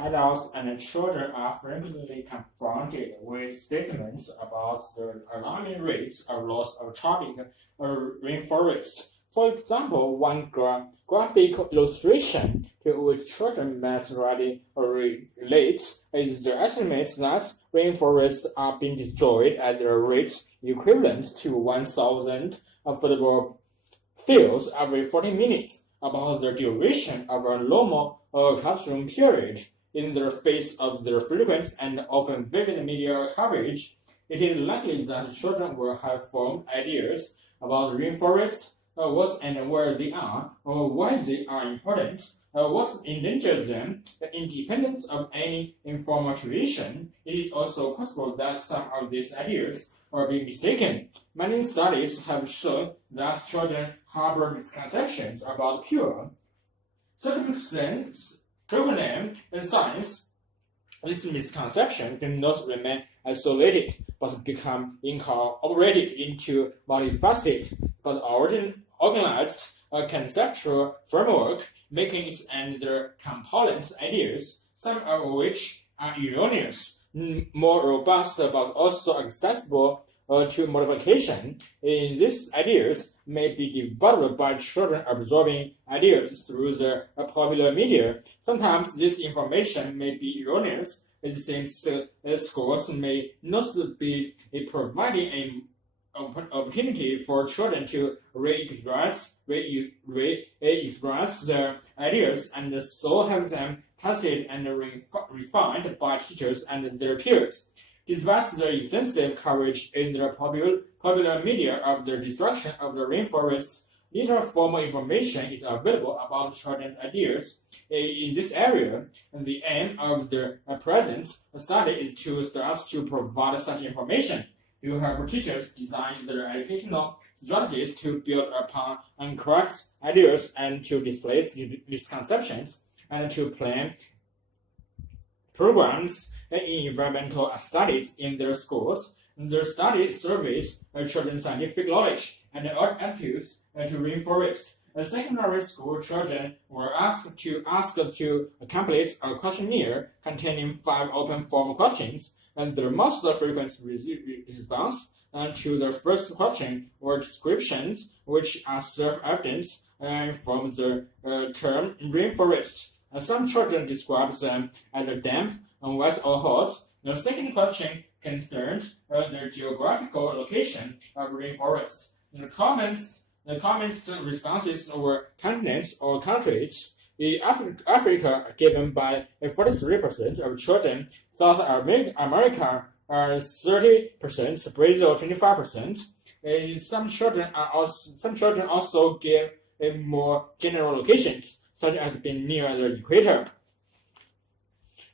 Adults and children are frequently confronted with statements about the alarming rates of loss of tropical rainforest. For example, one graphic illustration to which children must readily relate is the estimate that rainforests are being destroyed at a rate equivalent to 1,000 football fields every 40 minutes. About the duration of a normal classroom period. In the face of the frequent and often vivid media coverage, it is likely that children will have formed ideas about rainforests, what and where they are, why they are important, what endangers them, independent of any informal tuition. It is also possible that some of these ideas are being mistaken. Many studies have shown that children harbor misconceptions about pure circumstance, curriculum, and science. This misconception do not remain isolated, but become incorporated into multifaceted but organized conceptual framework, making it and their component ideas, some of which are erroneous, more robust but also accessible to modification. These ideas may be developed by children absorbing ideas through the popular media. Sometimes this information may be erroneous. It seems schools may not be providing an opportunity for children to express their ideas and so have them tested and refined by teachers and their peers. Despite the extensive coverage in the popular media of the destruction of the rainforests, little formal information is available about children's ideas in this area. And the aim of the present study is to start to provide such information. You help teachers design their educational strategies to build upon incorrect ideas and to displace misconceptions and to plan programs in environmental studies in their schools. Their study surveys children's scientific knowledge and attitudes to rainforests. Secondary school children were asked to complete a questionnaire containing 5 open-form questions, and their most frequent response to the first question were descriptions which are self-evident from the term rainforest. Some children describe them as damp, wet, or hot. The second question concerned the geographical location of rainforests. The common responses were continents or countries. Africa, given by 43% of children, South America 30%, Brazil 25%. Some children also give more general locations, such as being near the equator.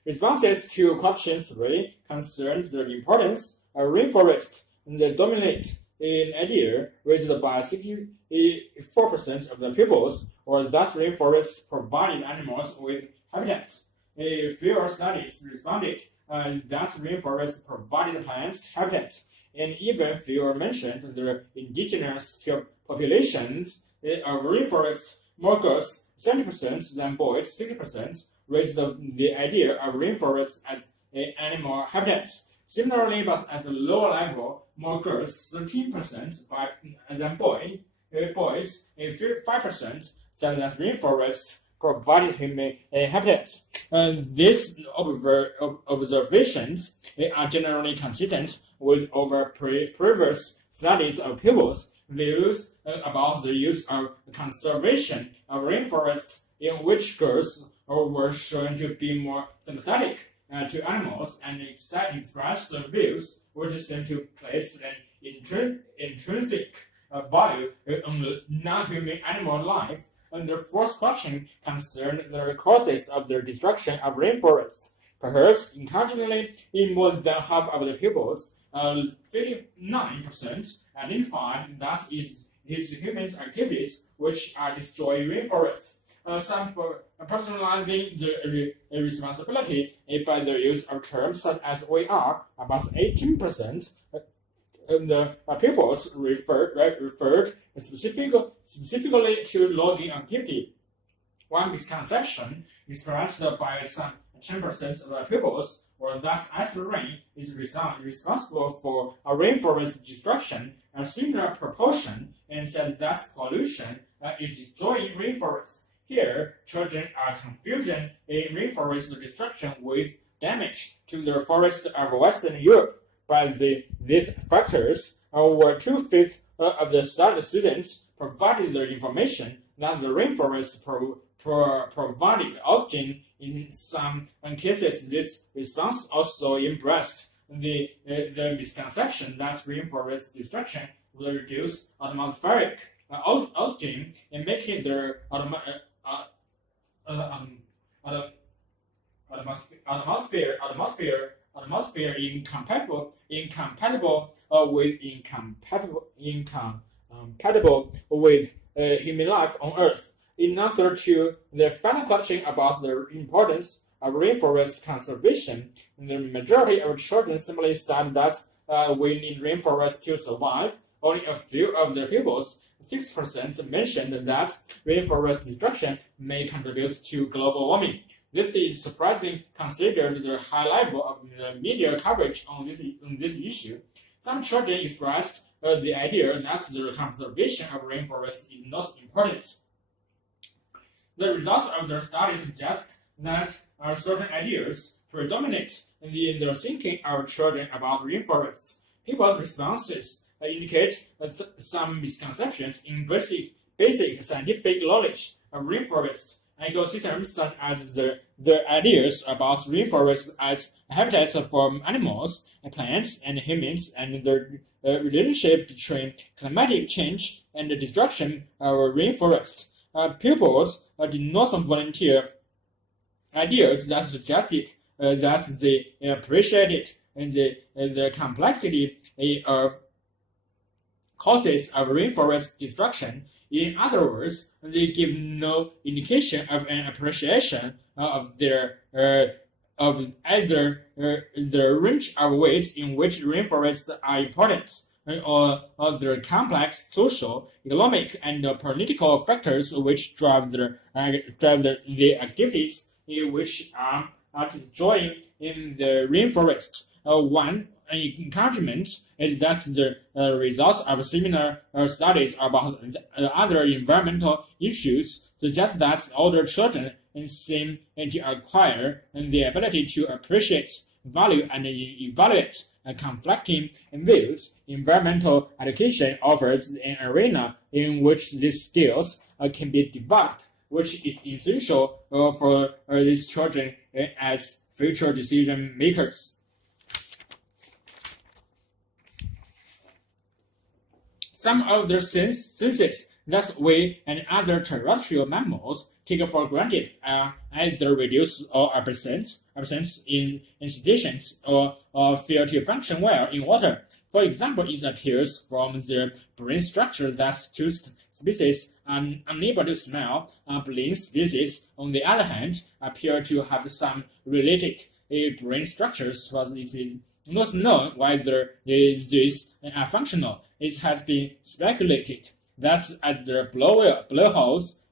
Responses to question 3 concern the importance of rainforests. They dominate in idea raised by 64% of the pupils, or that rainforests provided animals with habitats. Fewer studies responded that rainforests provided plants habitat, and even fewer mentioned the indigenous populations of rainforests. More girls, 70%, than boys, 60%, raised the idea of rainforests as an animal habitat. Similarly, but at a lower level, more girls, 13%, than boys, 5%, said that rainforests provided human habitats. These observations are generally consistent with previous studies of people's views about the use of conservation of rainforests, in which girls were shown to be more sympathetic to animals and express the views which seem to place an intrinsic value on non-human animal life. And the fourth question concerned the causes of the destruction of rainforests. Perhaps encouragingly, in more than half of the pupils, 59% identified that it is human activities which are destroying rainforests. Some personalizing the responsibility by the use of terms such as "we are." About 18% of the pupils referred specifically to logging activity. One misconception expressed by some 10% of the pupils or thus acid rain is responsible for a rainforest destruction, a similar proportion, and said that pollution is destroying rainforests. Here, children are confusing in rainforest destruction with damage to the forests of Western Europe. By these factors, over 2/5 of the study students provided the information that the rainforest provided oxygen. In some cases, this response also embraced the misconception that rainforest destruction will reduce atmospheric oxygen and making the atmosphere incompatible with human life on Earth. In answer to the final question about the importance of rainforest conservation, the majority of children simply said that we need rainforests to survive. Only a few of the pupils, 6%, mentioned that rainforest destruction may contribute to global warming. This is surprising considering the high level of the media coverage on this issue. Some children expressed the idea that the conservation of rainforests is not important. The results of the study suggest that certain ideas predominate in the thinking of children about rainforests. People's responses indicate some misconceptions in basic scientific knowledge of rainforests ecosystems, such as the ideas about rainforests as habitats for animals, plants, and humans, and the relationship between climatic change and the destruction of rainforests. Pupils did not volunteer ideas that suggested that they appreciated the complexity of causes of rainforest destruction. In other words, they give no indication of an appreciation of either the range of ways in which rainforests are important, or the complex social, economic, and political factors which drive the activities which are destroying in the rainforest. One encouragement is that the results of similar studies about other environmental issues suggest that older children seem to acquire the ability to appreciate, value, and evaluate conflicting views. Environmental education offers an arena in which these skills can be developed, which is essential for these children as future decision makers. Some of the senses that we and other terrestrial mammals take for granted are either reduced or absent in situations or fail to function well in water. For example, it appears from the brain structure that two species are unable to smell. Blind species, on the other hand, appear to have some related brain structures, but it is not known whether these are functional. It has been speculated that as the blowholes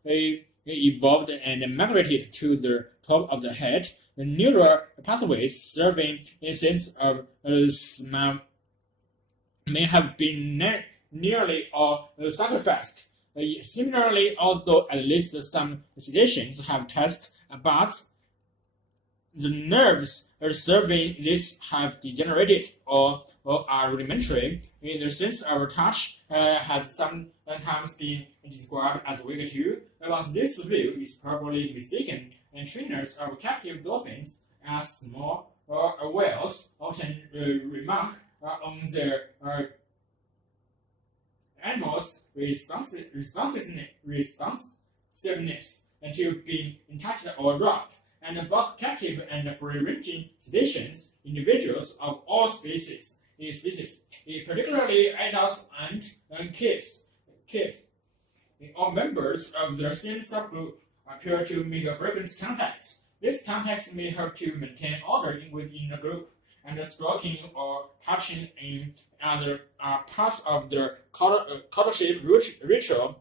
evolved and migrated to the top of the head, the neural pathways serving a sense of smell may have been nearly all sacrificed. Similarly, although at least some cetaceans have tests about the nerves serving this have degenerated or are rudimentary, in the sense of touch has sometimes been described as weak too, but this view is probably mistaken, and trainers of captive dolphins as small whales often remark on their animals' responsiveness to being touched or rubbed. And both captive and free-ranging cetaceans, individuals of all species, particularly adults and calves, all members of the same subgroup, appear to make frequent contacts. These contacts may help to maintain order within the group. and stroking or touching in other parts of the courtship ritual.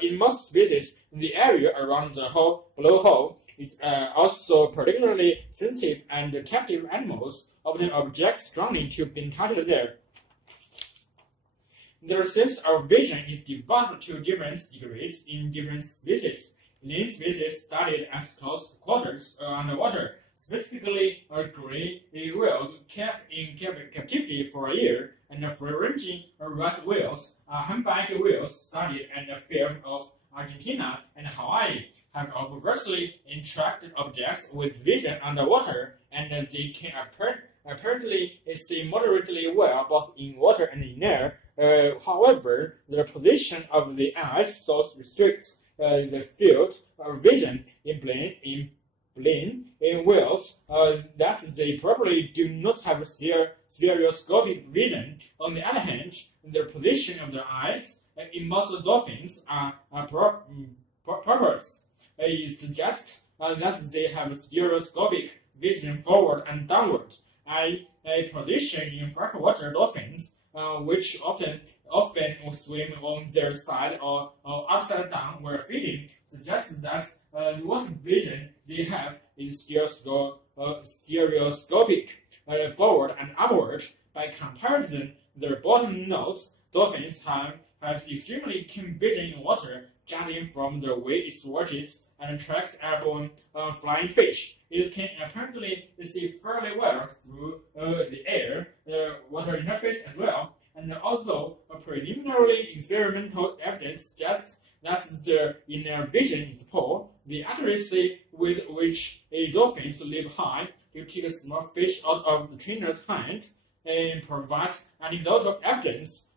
In most species, the area around the blowhole is also particularly sensitive, and captive animals often object strongly to being touched there. Their sense of vision is developed to different degrees in different species. In species studied at close quarters underwater, specifically a gray whale kept in captivity for a year, and free-ranging right whales, humpback whales studied and filmed of Argentina and Hawaii, have obviously interacted objects with vision underwater, and they can apparently see moderately well both in water and in air. However, the position of the eyes so restricts the field of vision in whales that they probably do not have stereoscopic vision. On the other hand, the position of their eyes in most dolphins are purpose. It suggests that they have stereoscopic vision forward and downward. A position in freshwater dolphins, which often swim on their side or upside down while feeding, suggests that what vision they have is stereoscopic forward and upward. By comparison, their bottom nose dolphins have extremely keen vision in water, judging from the way it watches and tracks airborne flying fish. It can apparently see fairly well through the air, water interface as well. And although a preliminary experimental evidence suggests that the inner vision is poor, the accuracy with which dolphins leap high to take a small fish out of the trainer's hand and provides anecdotal evidence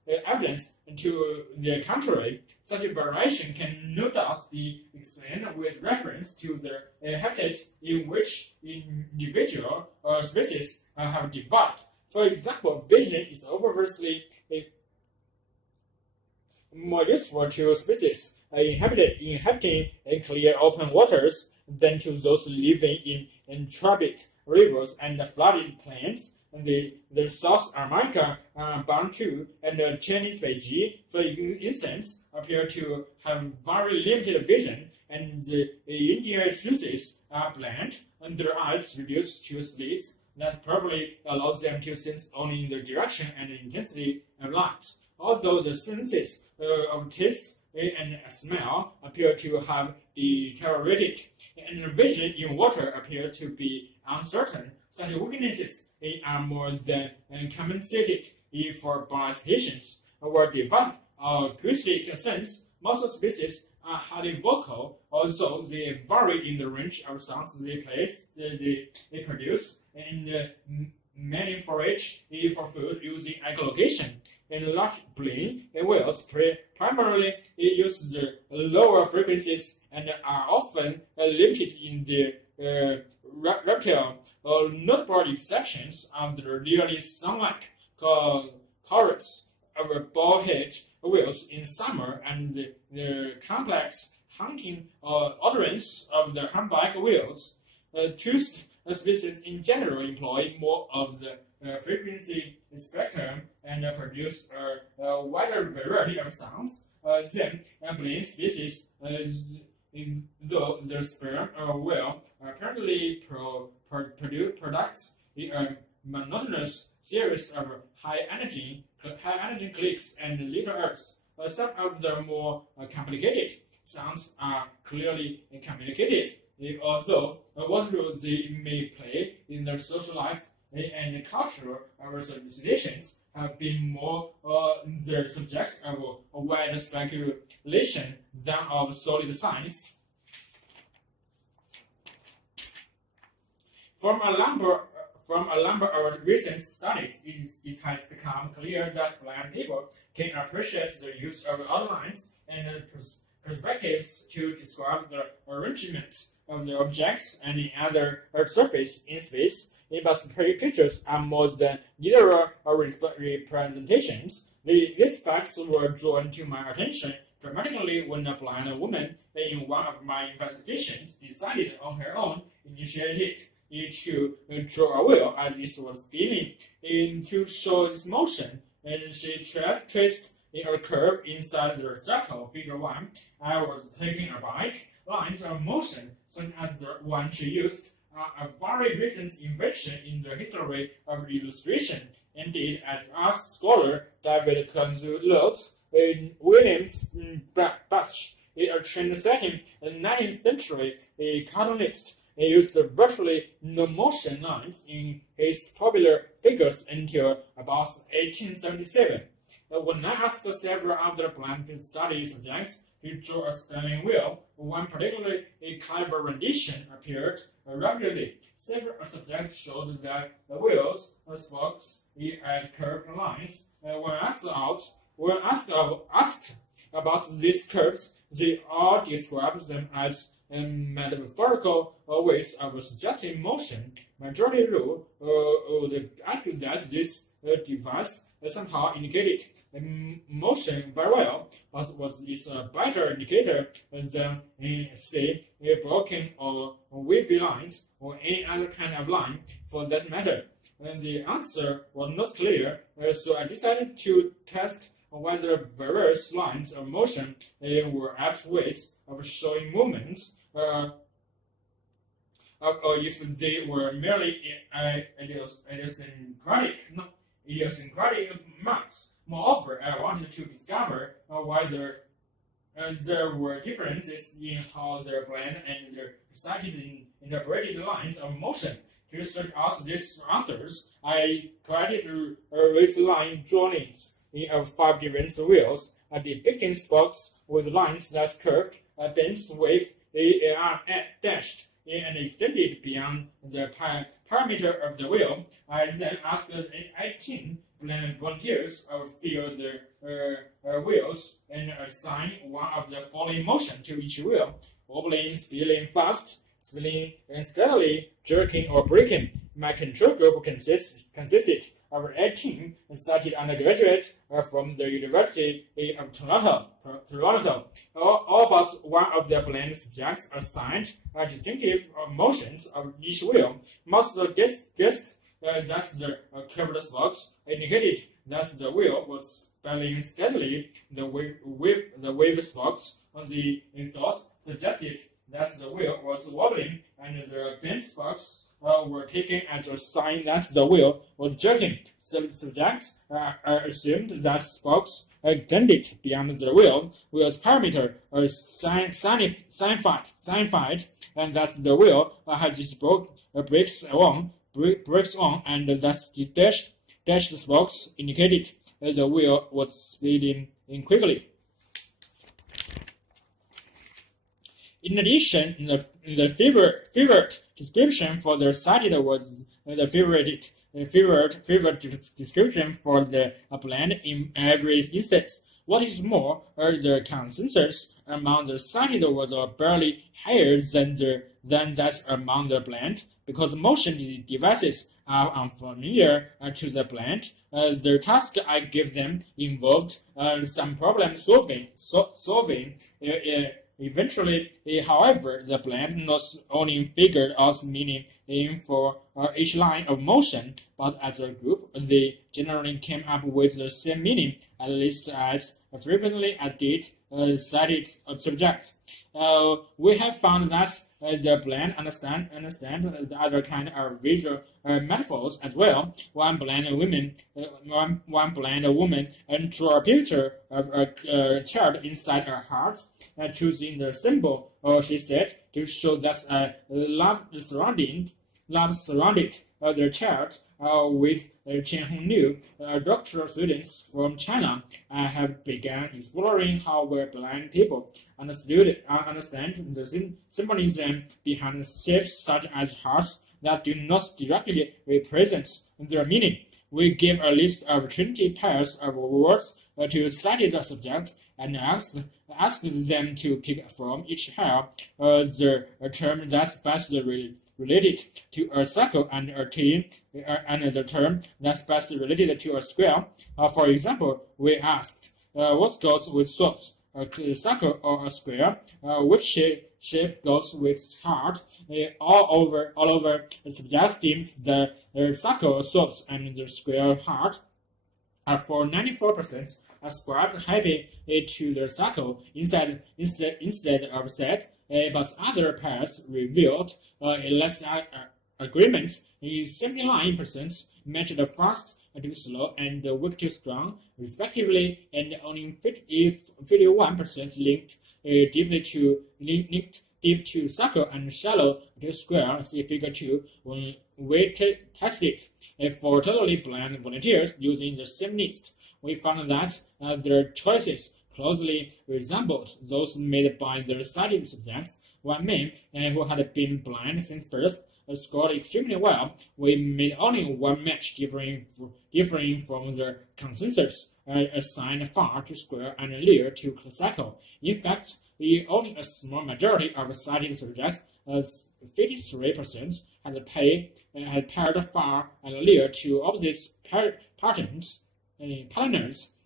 to the contrary. Such a variation can no doubt be explained with reference to the habitats in which individual species have developed. For example, vision is obviously more useful to species inhabiting clear open waters than to those living in turbid rivers and flooded plains. The South America Bantu and the Chinese Beiji, for instance, appear to have very limited vision, and the Indian species are blind and their eyes reduced to slits that probably allows them to sense only the direction and intensity of light. Although the senses of taste and smell appear to have deteriorated, and vision in water appears to be uncertain, such weaknesses are more than compensated for by stations were developed acoustic sense. Most species are highly vocal, although they vary in the range of sounds they produce, and many forage for food using echolocation. And large brain whales primarily use the lower frequencies and are often limited in their reptile. Notable exceptions are the nearly song-like chorus of bowhead whales in summer and the complex hunting utterance of the humpback whales. Two species in general employ more of the frequency spectrum and produce a wider variety of sounds than brain species, though the sperm whale apparently products a monotonous series of high energy clicks and little earths. Some of the more complicated sounds are clearly communicative, although what role they may play in their social life and cultural representations have been more the subjects of wide speculation than of solid science. From a number of recent studies, it has become clear that blind people can appreciate the use of outlines and perspectives to describe the arrangement of the objects and the other Earth surface in space. But pictures are more than literal representations. These facts were drawn to my attention dramatically when a blind woman in one of my investigations decided on her own initiative to draw a wheel as it was spinning. To show this motion, and she traced a curve inside the circle. Figure 1. I was taking a bike. Lines of motion, such as the one she used, are a very recent invention in the history of illustration. Indeed, as art scholar David Conzuelos in Williams Bush, a trend-setting 19th century cartoonist, used virtually no motion lines in his popular figures until about 1877. When I asked several other blind study subjects to draw a spinning wheel, one particularly clever rendition appeared regularly. Several subjects showed that the wheels, spokes, had curved lines. When asked about these curves, they all described them as metaphorical ways of suggesting motion. Majority rule would argue that this device somehow indicated motion very well, but is a better indicator than, say, broken or wavy lines or any other kind of line for that matter. And the answer was not clear, so I decided to test whether various lines of motion were apt ways of showing movements, or if they were merely idiosyncratic marks. Moreover, I wanted to discover whether there were differences in how their blend and their cited and interpreted lines of motion. To search out these answers, I created with line drawings of 5 different wheels, depicting spokes with lines that curved, bent, waved, dashed, and extended beyond the perimeter of the wheel. I then asked 18 blind volunteers to feel the wheels and assign one of the following motion to each wheel: wobbling, spinning fast, spinning steadily, jerking, or braking. My control group consisted of 18 cited undergraduates from the University of Toronto. All but one of the blind subjects assigned distinctive motions of each wheel. Most guessed that the curved spokes indicated that the wheel was spinning steadily. The wave spokes on the thought suggested that the wheel was wobbling, and the bent spokes were taken as a sign that the wheel was jerking. Subjects assumed that spokes extended beyond the wheel's perimeter signified, and that the wheel had these brakes on, and that the dashed spokes indicated the wheel was speeding in quickly. In addition, the favorite description for the cited was the favorite description for the blend in every instance. What is more, the consensus among the cited was barely higher than that among the blend, because motion devices are unfamiliar to the blend. The task I gave them involved some problem solving. Eventually, however, the blend not only figured out meaning for each line of motion, but as a group, they generally came up with the same meaning, at least as frequently as did cited subjects. We have found that the blend understand the other kind of visual metaphors as well. One blind woman drew a picture of a child inside her heart, choosing the symbol, she said, to show that love surrounded the child with Chen Hongnu, doctoral students from China. I have begun exploring how blind people understand the symbolism behind shapes such as hearts that do not directly represent their meaning. We gave a list of 20 pairs of words to cited subjects and asked them to pick from each pair the term that's best related to a circle and the term that's best related to a square. For example, we asked, what goes with soft? a circle or a square, which shape goes with heart all over, suggesting the circle source and the square heart are for 94% ascribed happy to the circle instead of set, but other pairs revealed less agreement. 79% match the fast to slow and weak to strong, respectively, and only 51% linked deep to circle and shallow to square. See Figure 2 when we tested for totally blind volunteers using the same list. We found that their choices closely resembled those made by their sighted subjects. One man who had been blind since birth scored extremely well. We made only one match differing from the consensus assigned far to square and near to circle. In fact, only a small majority of sighted subjects, 53%, had paired far and near to opposite patterns.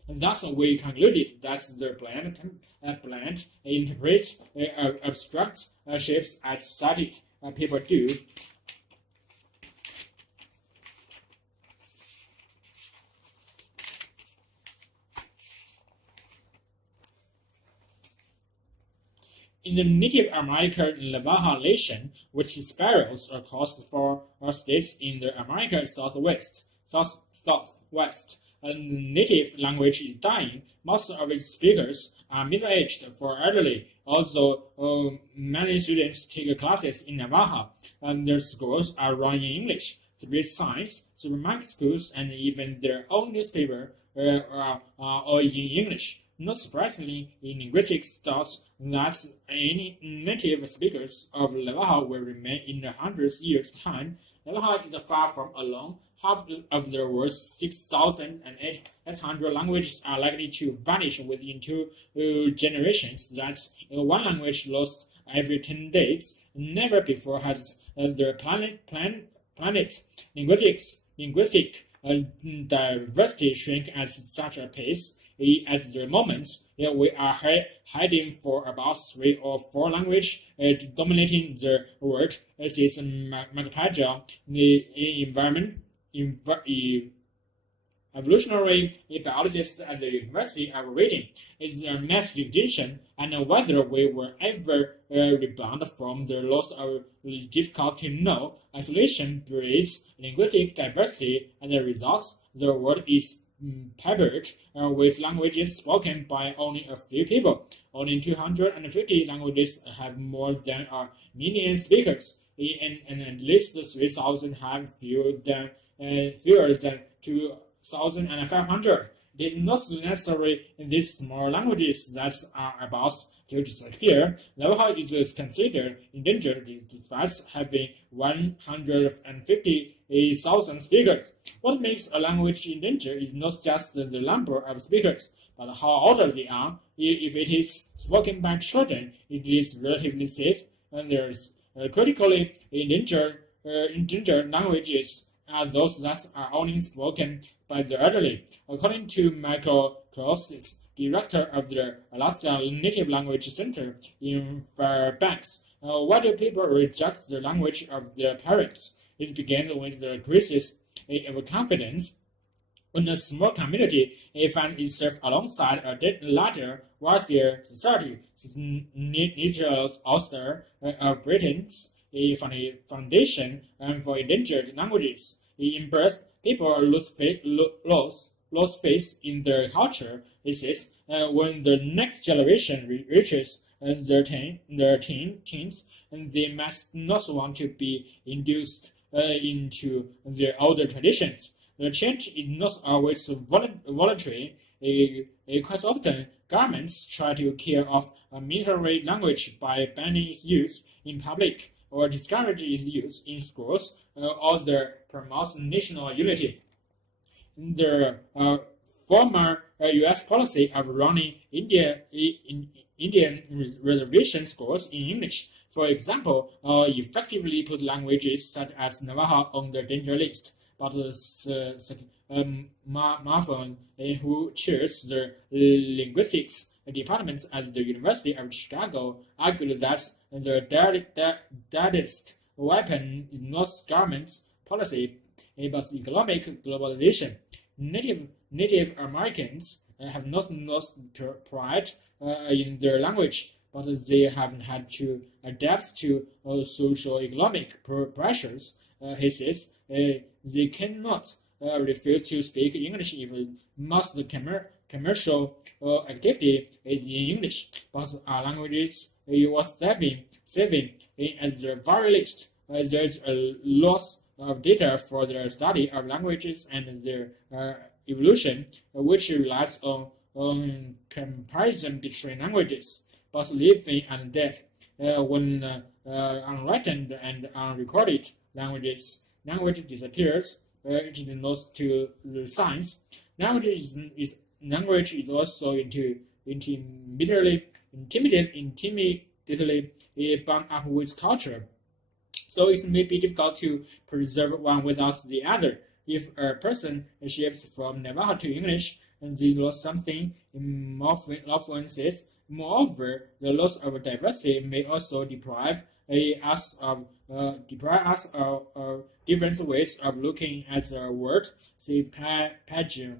Thus, we concluded that the blind interpret abstract shapes as sighted people do. In the Native American Navajo Nation, which sprawls across 4 states in the American Southwest, a native language is dying. Most of its speakers are middle-aged or elderly, although many students take classes in Navajo, and their schools are run in English. Three signs, supermarket schools, and even their own newspaper are all in English. Not surprisingly, in linguistics thoughts that any native speakers of Navajo will remain in 100 years' time. Navajo is far from alone. Half of the world's 6,800 languages are likely to vanish within 2 generations. That's one language lost every 10 days. Never before has the planet linguistic diversity shrink at such a pace. At the moment, we are heading for about 3 or 4 languages dominating the world. Says Macpaja, the evolutionary biologist at the University of Reading. It's a mass extinction, and whether we will ever rebound from the loss is difficult to know. Isolation breeds linguistic diversity, and the results, the world is peppered with languages spoken by only a few people. Only 250 languages have more than a million speakers, and at least 3,000 have fewer than 2,500. It is not necessarily these small languages that are about to disappear. Navajo is considered endangered despite having 150,000 speakers. What makes a language endangered is not just the number of speakers, but how older they are. If it is spoken by children, it is relatively safe, and there's critically endangered languages are those that are only spoken by the elderly. According to Michael Crosses, director of the Alaska Native Language Center in Fairbanks, why do people reject the language of their parents? It began with the crisis of confidence. When a small community finds itself alongside a larger, wealthier society, Niger author of Britain's Foundation for Endangered Languages. In birth, people lose faith in their culture. It says when the next generation reaches their teens, they must not want to be induced into their older traditions. The change is not always voluntary. Quite often, governments try to kill off a military language by banning its use in public or discourage its use in schools, or promotes national unity. The former U.S. policy of running Indian reservation schools in English, for example, effectively put languages such as Navajo on the danger list. but Marfon, who chairs the linguistics department at the University of Chicago, argued that the deadest weapon is not government policy, but economic globalization. Native Americans have not lost pride in their language, but they have had to adapt to social-economic pressures. He says they cannot refuse to speak English if most commercial activity is in English, but our languages was saving at the very least. There's a loss of data for the study of languages and their evolution, which relies on comparison between languages, both living and dead. When unwritten and unrecorded language disappears, it is lost to the science. Language is also intimately bound up with culture. So it may be difficult to preserve one without the other. If a person shifts from Navajo to English, they lost something often says. Moreover, the loss of diversity may also deprive us of different ways of looking at the world. See Pagel.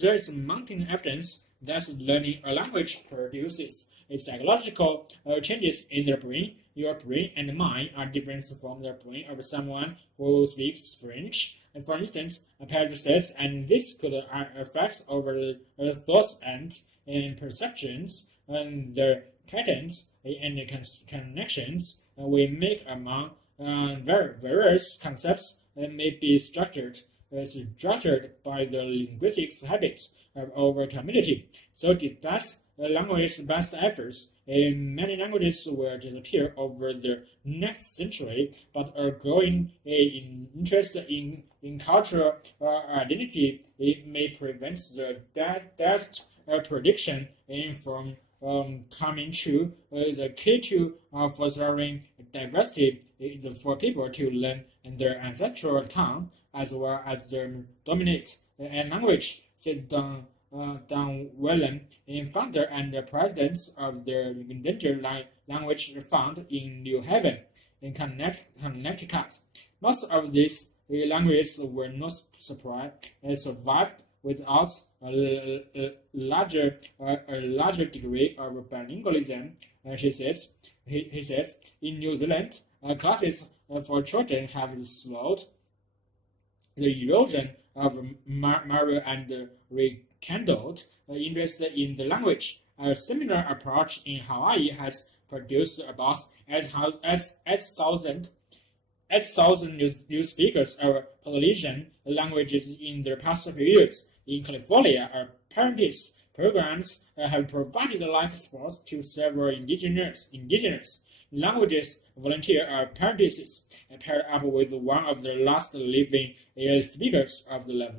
There is mounting evidence that learning a language produces psychological changes in the brain. Your brain and mine are different from the brain of someone who speaks French. And for instance, Pagel says, and this could affect our thoughts and perceptions and the patterns and connections we make among various concepts may be structured by the linguistic habits of our community. So despite language's best efforts, many languages will disappear over the next century, but a growing interest in cultural identity may prevent the death prediction from coming true. The key to fostering diversity is for people to learn their ancestral tongue as well as their dominant language, says Don Whelan, founder and president of the Endangered Language Fund in New Haven, in Connecticut. Most of these languages were not survived without a larger degree of bilingualism. He says, in New Zealand, classes for children have slowed the erosion of Mario and rekindled interest in the language. A similar approach in Hawaii has produced about 8,000 new speakers of Polynesian languages in the past few years. In California, apprentice programs have provided life support to several indigenous languages volunteer apprentices, paired up with one of the last living speakers of the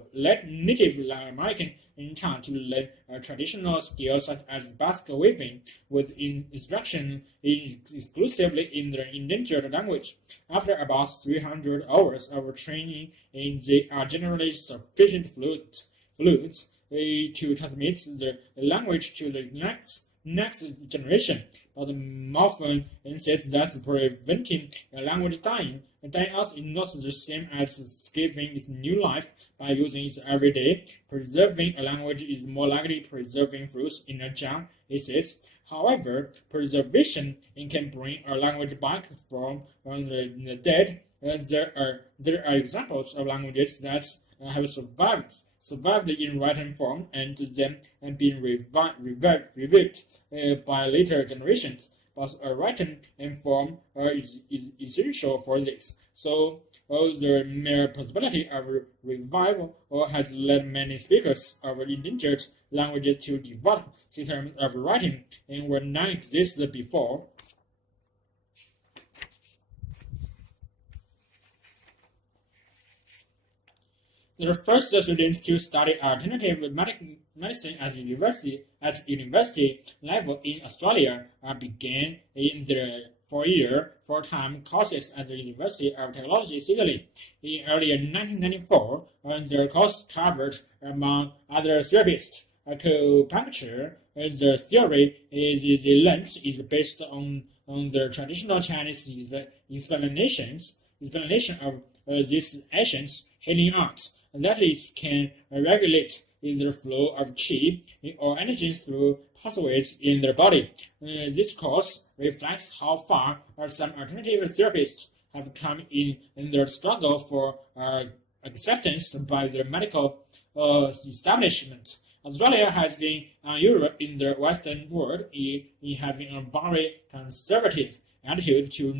Native American in town to learn traditional skills such as basket weaving, with instruction exclusively in the endangered language. After about 300 hours of training, they are generally sufficient fluent to transmit the language to the next generation. But Morphin insists that preventing a language dying out is not the same as giving it new life by using it every day. Preserving a language is more likely preserving fruits in a jar, he says. However, preservation can bring a language back from the dead. There are examples of languages that have survived in written form and then been revived by later generations. But a written form is essential for this. So the mere possibility of revival has led many speakers of endangered languages to develop systems of writing and were not existed before. The first students to study alternative medicine at university level in Australia began in the four-year, full-time courses at the University of Technology, Italy. In early 1994, their course covered, among other therapies, acupuncture. The theory is the lens is based on the traditional Chinese explanation of these ancient healing arts, that it can regulate the flow of qi or energy through pathways in their body. This course reflects how far some alternative therapists have come in their struggle for acceptance by the medical establishment. Australia has been Europe in the Western world in having a very conservative attitude to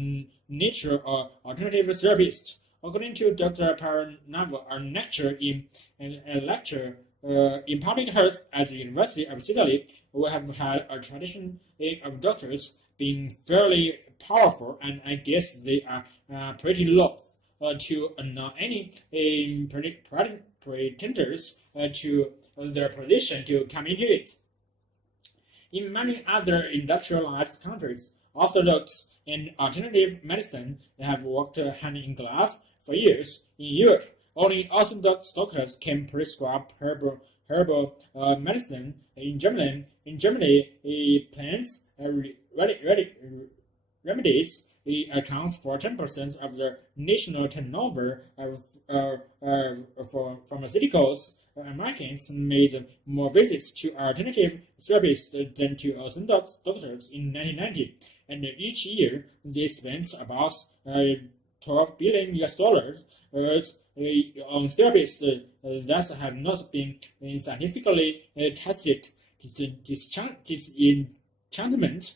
nature or alternative therapists. According to Dr. Paranava, a lecturer in public health at the University of Italy, we have had a tradition of doctors being fairly powerful, and I guess they are pretty loath to allow any pretenders to their position to come into it. In many other industrialized countries, orthodox and alternative medicine have worked hand in glove for years. In Europe, only orthodox doctors can prescribe herbal medicine. In Germany, plants remedies accounts for 10% of the national turnover for pharmaceuticals. Americans made more visits to alternative therapists than to orthodox doctors in 1990, and each year they spent about $12 billion on therapies that have not been scientifically tested. Disenchantment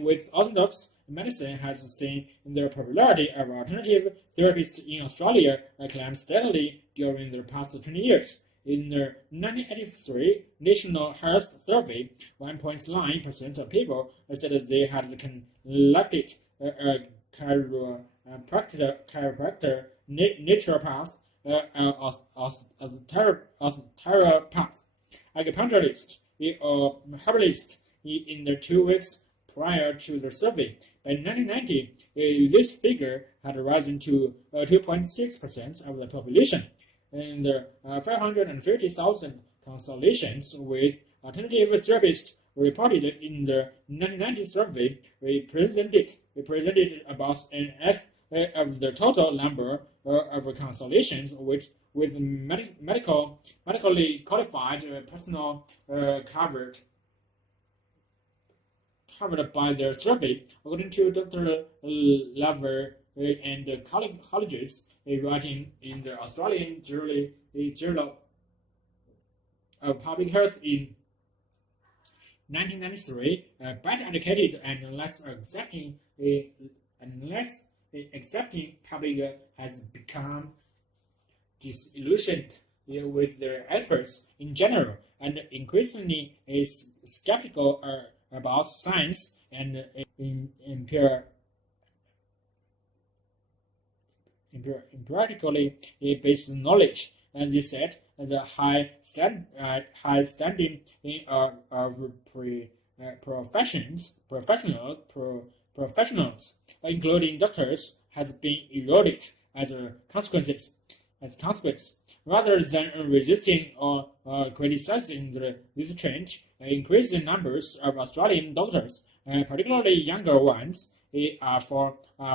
with orthodox medicine has seen the popularity of alternative therapies in Australia climb steadily during the past 20 years. In the 1983 National Health Survey, 1.9% of people said they had conducted chiropractor, naturopath, osteopath, acupuncturist, or herbalist in the 2 weeks prior to the survey. By 1990, this figure had risen to 2.6% of the population, and 550,000 consultations with alternative therapists reported in the 1990 survey represented about an eighth of the total number of consultations with medically qualified personnel covered by the survey. According to Dr. Laver and colleagues writing in the Australian Journal of Public Health in 1993, better educated and less accepting public has become disillusioned with their experts in general, and increasingly is skeptical about science and empirically based knowledge. And they said the high standing of professionals, including doctors, has been eroded as a consequence. Rather than resisting or criticizing this trend, increasing numbers of Australian doctors, particularly younger ones, are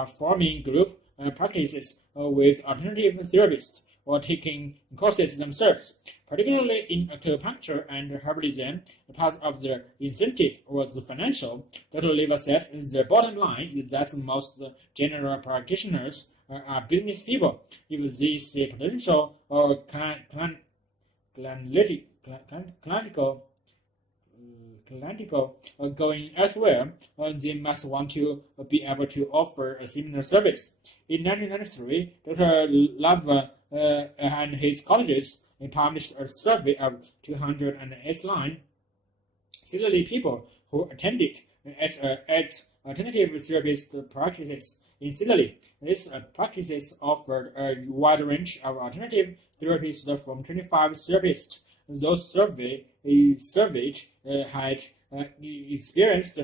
forming group practices with alternative therapists or taking courses themselves. Particularly in acupuncture and herbalism, part of the incentive was financial. Dr. Lever said the bottom line is that most general practitioners are business people. If they see potential or clinical going elsewhere, they must want to be able to offer a similar service. In 1993, Dr. Love and his colleagues published a survey of 289 elderly people who attended at alternative therapist practices in Italy. These practices offered a wide range of alternative therapies from 25 therapists. Those surveyed had experienced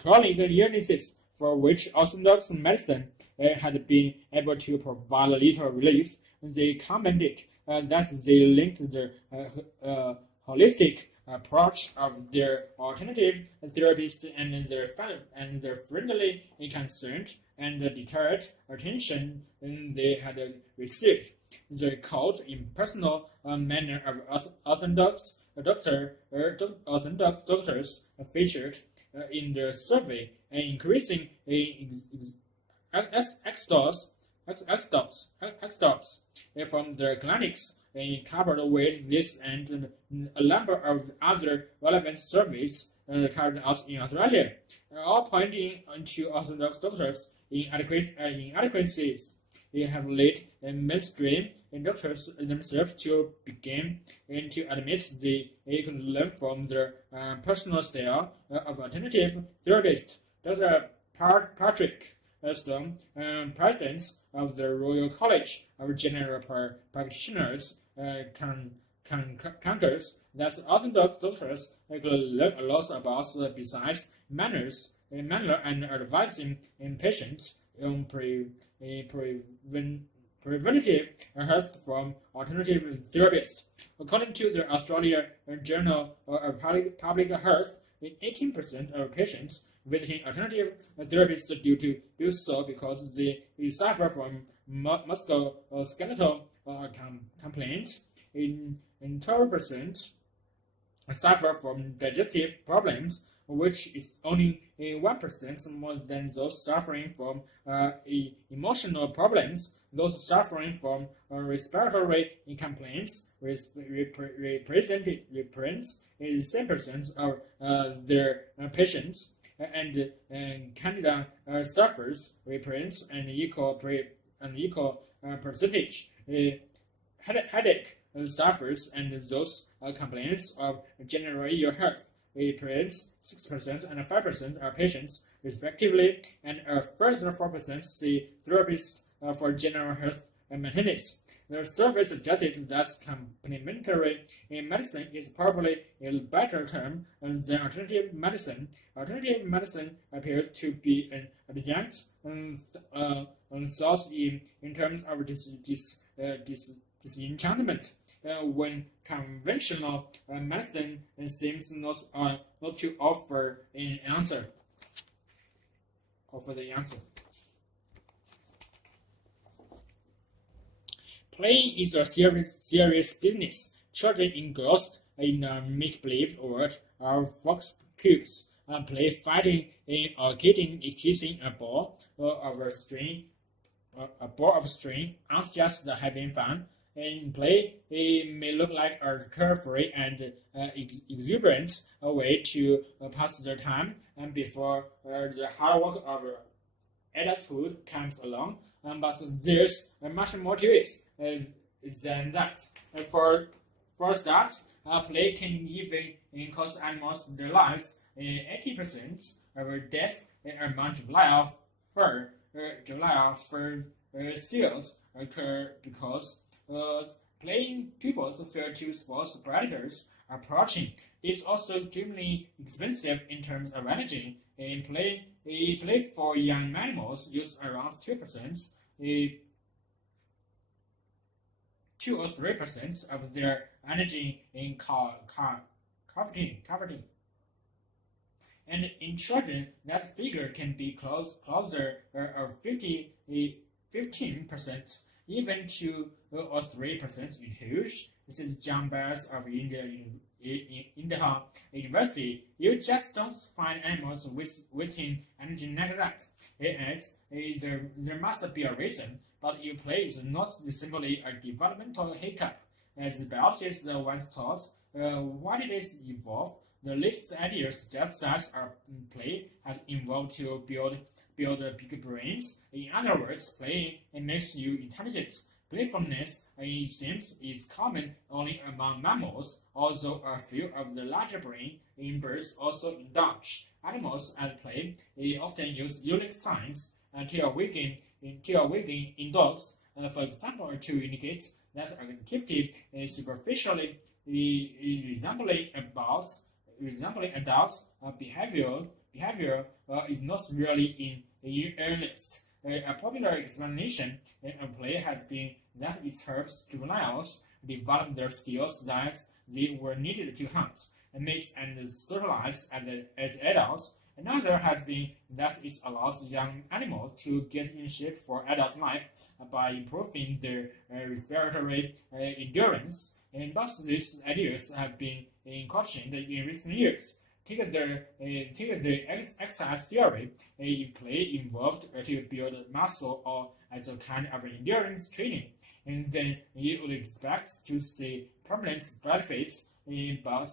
chronic illnesses for which orthodox medicine had been able to provide little relief, they commented that they linked the holistic approach of their alternative therapists and their friendly, concerned, and deterred attention they had received. The cold, impersonal manner of orthodox doctors featured in the survey, increasing exodus from the clinics covered with this and a number of other relevant surveys carried out in Australia, all pointing to orthodox doctors' inadequacies. They have led mainstream doctors themselves to begin to admit they could learn from their personal style of alternative therapist. Dr. Patrick Stone, president of the Royal College of General Practitioners, concurs that orthodox doctors could learn a lot about besides manner and advising patients on preventative health from alternative therapists. According to the Australian Journal of Public Health, 18% of patients visiting alternative therapists do so because they suffer from musculoskeletal complaints. In 12% suffer from digestive problems, which is only 1% more than those suffering from emotional problems. Those suffering from respiratory complaints represent 7% of their patients, and Canada suffers represents an equal percentage. Headache suffers, and those complaints of general ill health represents 6% and 5% of patients, respectively, and a further 4% see therapists for general health maintenance. The survey suggested that complementary medicine is probably a better term than alternative medicine. Alternative medicine appears to be an adjunct source in terms of disenchantment, when conventional medicine seems not to offer the answer. Playing is a serious business. Children engrossed in a make-believe world of fox cubes play fighting or kissing a ball of string, aren't just having fun. In play, it may look like a carefree and exuberant way to pass their time before the hard work of adulthood comes along, but there's much more to it than that. For start, play can even cost animals their lives. 80% of deaths among July seals occur because playing pupils fear to sports predators approaching. It's also extremely expensive in terms of energy. Play for young animals use around 2%, 2 or 3% of their energy in comforting. And in children, that figure can be closer of 15%, even 2 or 3% is huge. This is John Bass of Indiana University. You just don't find animals within energy like that. There must be a reason, but your play is not simply a developmental hiccup. As the biologists once taught, why did it evolve? The latest idea suggests that our play has evolved to build big brains. In other words, playing makes you intelligent. Playfulness, it seems, is common only among mammals, although a few of the larger brain in birds also indulge. Animals at play often use unique signs to awaken in dogs, for example, to indicate that activity is resembling adults behavioral behavior is not really in earnest. A popular explanation of play has been that it helps juveniles develop their skills that they were needed to hunt, mate, and socialize as adults. Another has been that it allows young animals to get in shape for adult life by improving their respiratory endurance. And both these ideas have been incorporated in recent years. Take the exercise theory, if play involved to build muscle or as a kind of endurance training, and then you would expect to see permanent benefits. But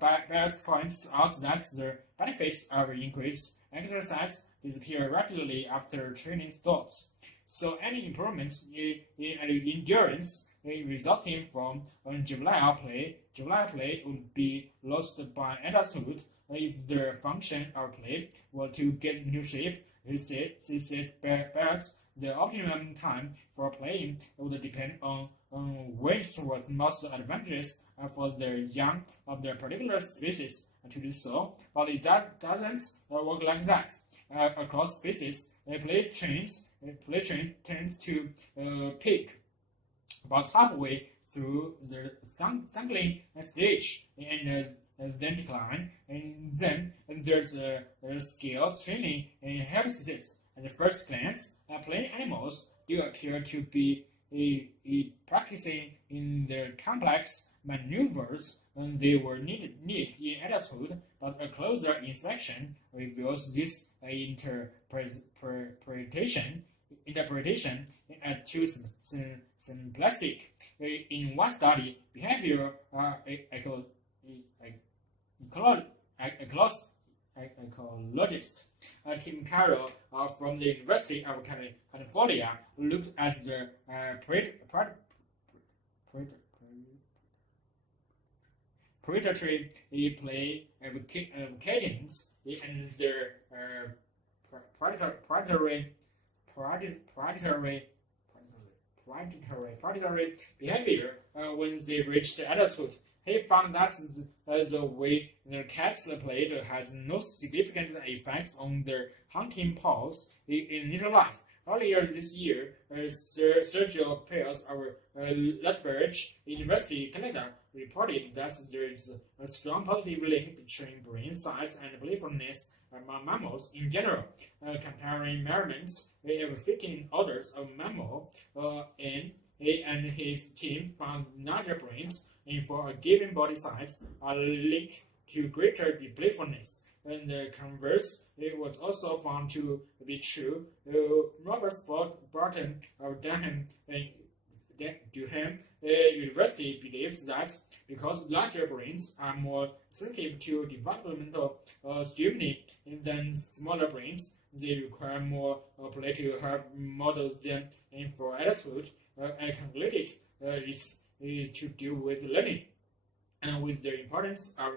Bears points out that the benefits of increased exercise disappear rapidly after training stops. So any improvement in endurance resulting from juvenile play would be lost by adulthood if the function of play were to get into shape. He said Bears, the optimum time for playing would depend on which was most advantageous for the young of the particular species to do so, but it doesn't work like that. Across species, play train tends to peak about halfway through the cycling stage and then decline, and then there's skill training and hypothesis. At the first glance, playing animals do appear to be practicing in their complex maneuvers they were needed in adulthood, but a closer inspection reveals this interpretation too simplistic. In one study, behavior ecologist Tim Carroll from the University of California looked at the predatory play of kittens and their predatory behavior when they reached adulthood. He found that the way the cats played has no significant effects on their hunting pulse in later life. Earlier this year, Sergio Pérez of Lethbridge University, Canada, reported that there is a strong positive link between brain size and playfulness among mammals in general. Comparing measurements of 15 orders of mammal, and his team found larger brains for a given body size are linked to greater playfulness. And the converse was also found to be true. Robert Barton of Durham University believes that because larger brains are more sensitive to developmental stimuli than smaller brains, they require more play to help model them. And for adulthood, I concluded it's to do with learning and with the importance of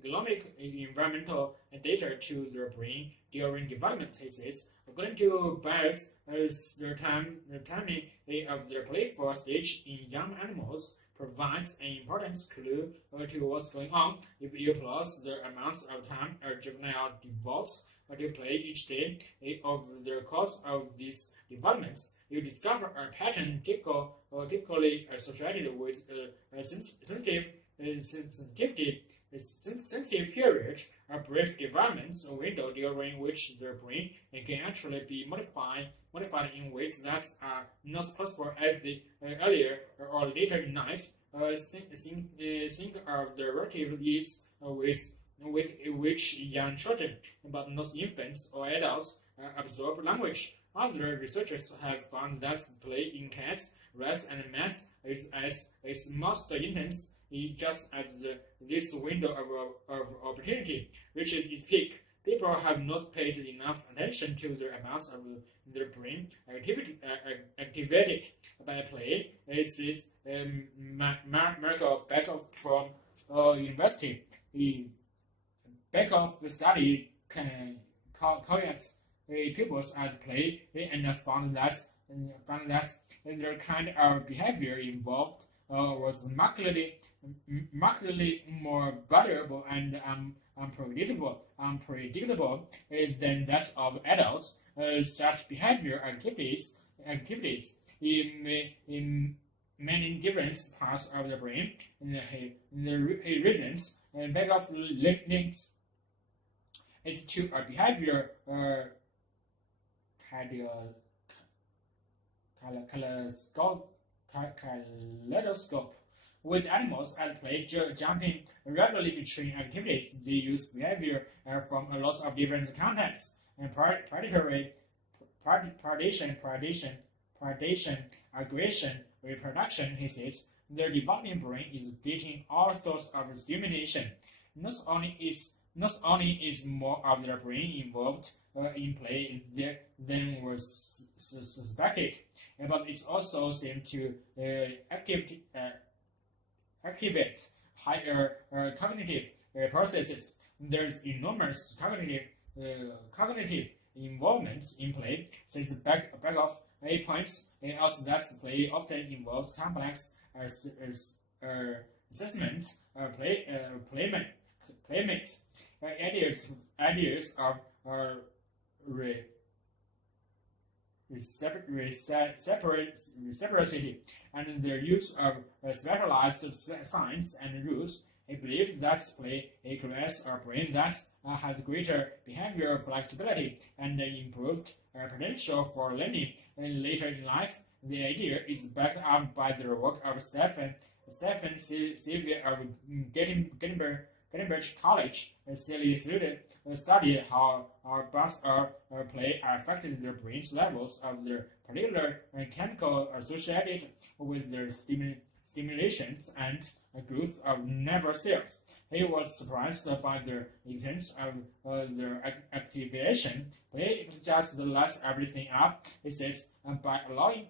economic environmental data to the brain during development. He says, according to Bears, the timing of the playful stage in young animals provides an important clue to what's going on. If you plus the amount of time a juvenile devotes to play each day of the course of these developments, you discover a pattern typically associated with sensitive period, a brief development window during which the brain can actually be modified in ways that are not possible at the earlier or later in life. Think of the relative ease with which young children, but not infants or adults, absorb language. Other researchers have found that play in cats, rats, and mice is most intense just as this window of opportunity reaches its peak. People have not paid enough attention to the amounts of their brain activated by play. This is Marco Beckhoff from University. Beckhoff study collect pupils as play and found that the kind of behavior involved was markedly more variable and unpredictable than that of adults. Such behavior activities in many different parts of the brain, the reasons back of links is to a behavior kaleidoscope. With animals at play, jumping regularly between activities, they use behavior from a lot of different contexts and predation, aggression, reproduction. He says their developing brain is getting all sorts of stimulation. Not only is more of their brain involved in play than was suspected, but it also seems to activate higher cognitive processes. There's enormous cognitive involvement in play, since back of A points out that play often involves complex assessments, playmates, ideas of reciprocity, and the use of specialized signs and rules. He believes that play creates a brain that has greater behavioral flexibility and improved potential for learning. And later in life, the idea is backed up by the work of Stephen Sevier of Edinburgh College. Silly student studied how our bus or play affected the brain's levels of the particular chemical associated with their stimulations and growth of nerve cells. He was surprised by the extent of their activation. Play just lights everything up. He says by allowing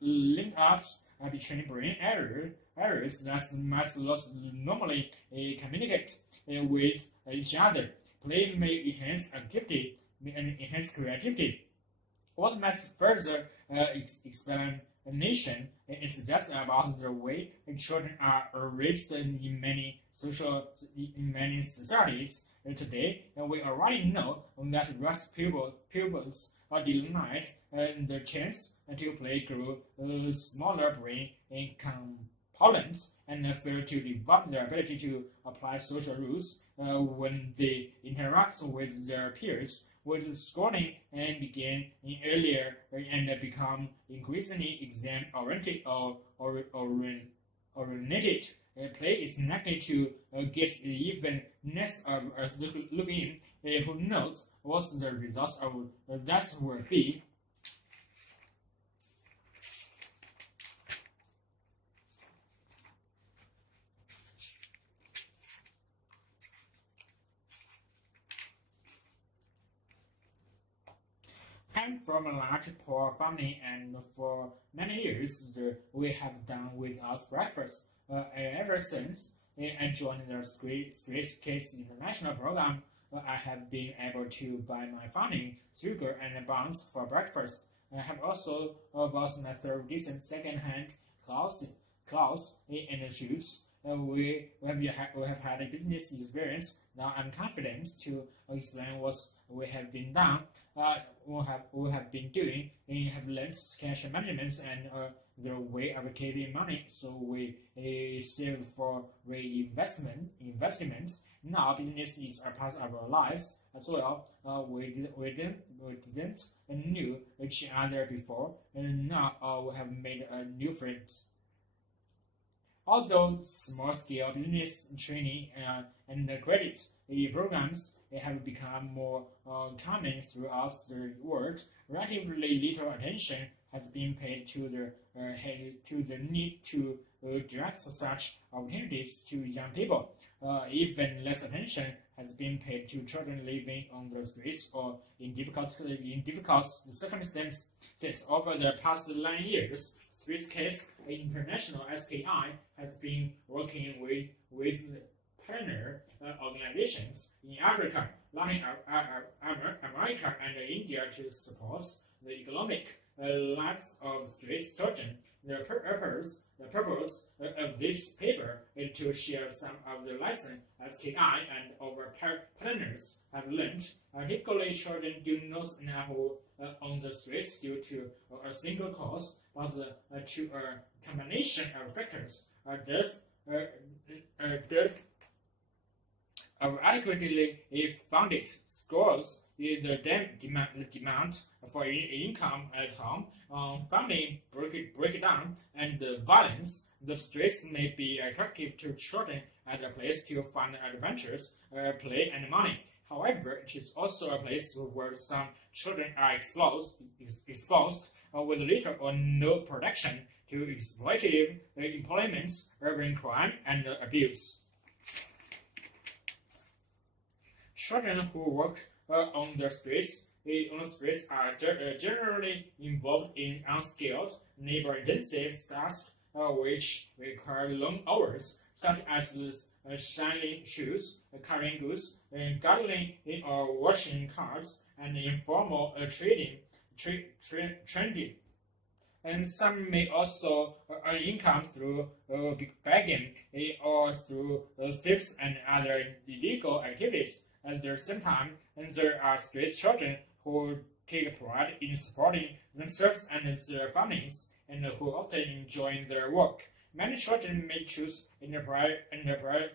link-ups between brain areas that might not normally communicate with each other. Play may enhance activity and enhance creativity. What makes further explanation is just about the way children are raised in many societies today. We already know that Rust pupils are denied the chance to play through smaller brain components and fail to develop their ability to apply social rules when they interact with their peers. With schooling and begin in earlier and become increasingly exam-oriented or oriented. Play is likely to get even less of a look in. Who knows what the results of that will be. I'm from a large poor family, and for many years we have done without breakfast. Ever since I joined the Space Kids International program, I have been able to buy my family sugar and buns for breakfast. I have also bought myself decent second-hand clothes and shoes. We have had a business experience. Now I'm confident to explain what we have been done. We have been doing. We have learned cash management and the way of keeping money, so we save for reinvestment. Now business is a part of our lives as well. We didn't knew each other before, and now we have made new friends. Although small-scale business training and credit programs have become more common throughout the world, relatively little attention has been paid to the need to direct such opportunities to young people. Even less attention has been paid to children living on the streets or in difficult circumstances. Over the past 9 years, Space Kids International (SKI) has been working with partner organizations in Africa, Latin America, and India to support the economic lives of street children. The purpose of this paper is to share some of the lessons SKI and our partners have learned. Typically, children do not enable on the streets due to a single cause, but to a combination of factors. Dearth of adequately funded schools is the demand for income at home, family breakdown, and violence. The streets may be attractive to children as a place to find adventures, play, and money. However, it is also a place where some children are exposed with little or no protection to exploitative employment, urban crime, and abuse. Children who work on the streets are generally involved in unskilled, labor-intensive tasks which require long hours, such as shining shoes, carrying goods, gardening or washing cars, and informal trading. And some may also earn income through begging or through thefts and other illegal activities. At the same time, there are street children who take pride in supporting themselves and their families, and who often enjoy their work. Many children may choose entrepreneurship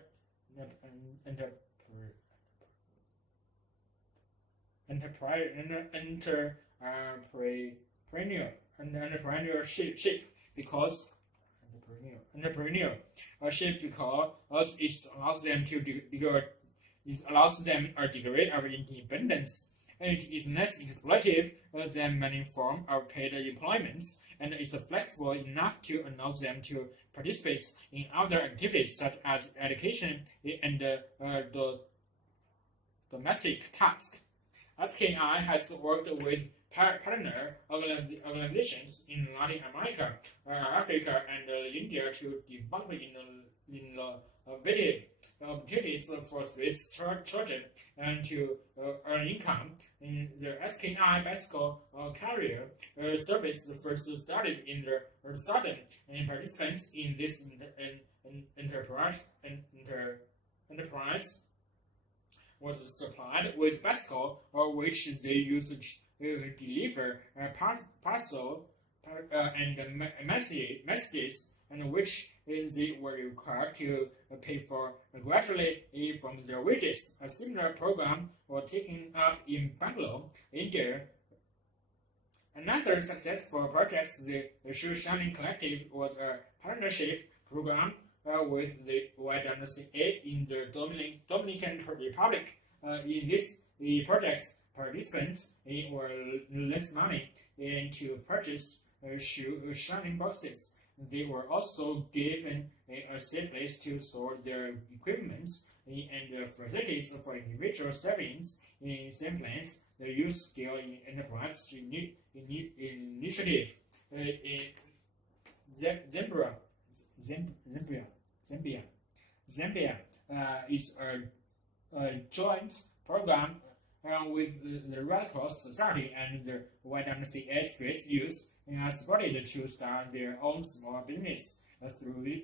because it allows them a degree of independence, and it is less exploitative than many forms of paid employment, and is flexible enough to allow them to participate in other activities such as education and domestic tasks. SKI has worked with partner organizations in Latin America, Africa, and India to develop innovative opportunities for street children and to earn income. In the SKI bicycle carrier service first started in the southern, and participants in this enterprise was supplied with bicycle which they used to deliver parcel and messages, and which they were required to pay for gradually from their wages. A similar program was taken up in Bangalore, India. Another successful project, the Shoe Shining Collective, was a partnership program with the YWCA in the Dominican Republic. In this project's participants were less money and to purchase shoe shining boxes. They were also given a safe place to store their equipment and facilities for individual savings in same plans. The youth skill in enterprise initiative Zambia is a joint program with the Red Cross Society and the YWCA Street Youth are supported to start their own small business through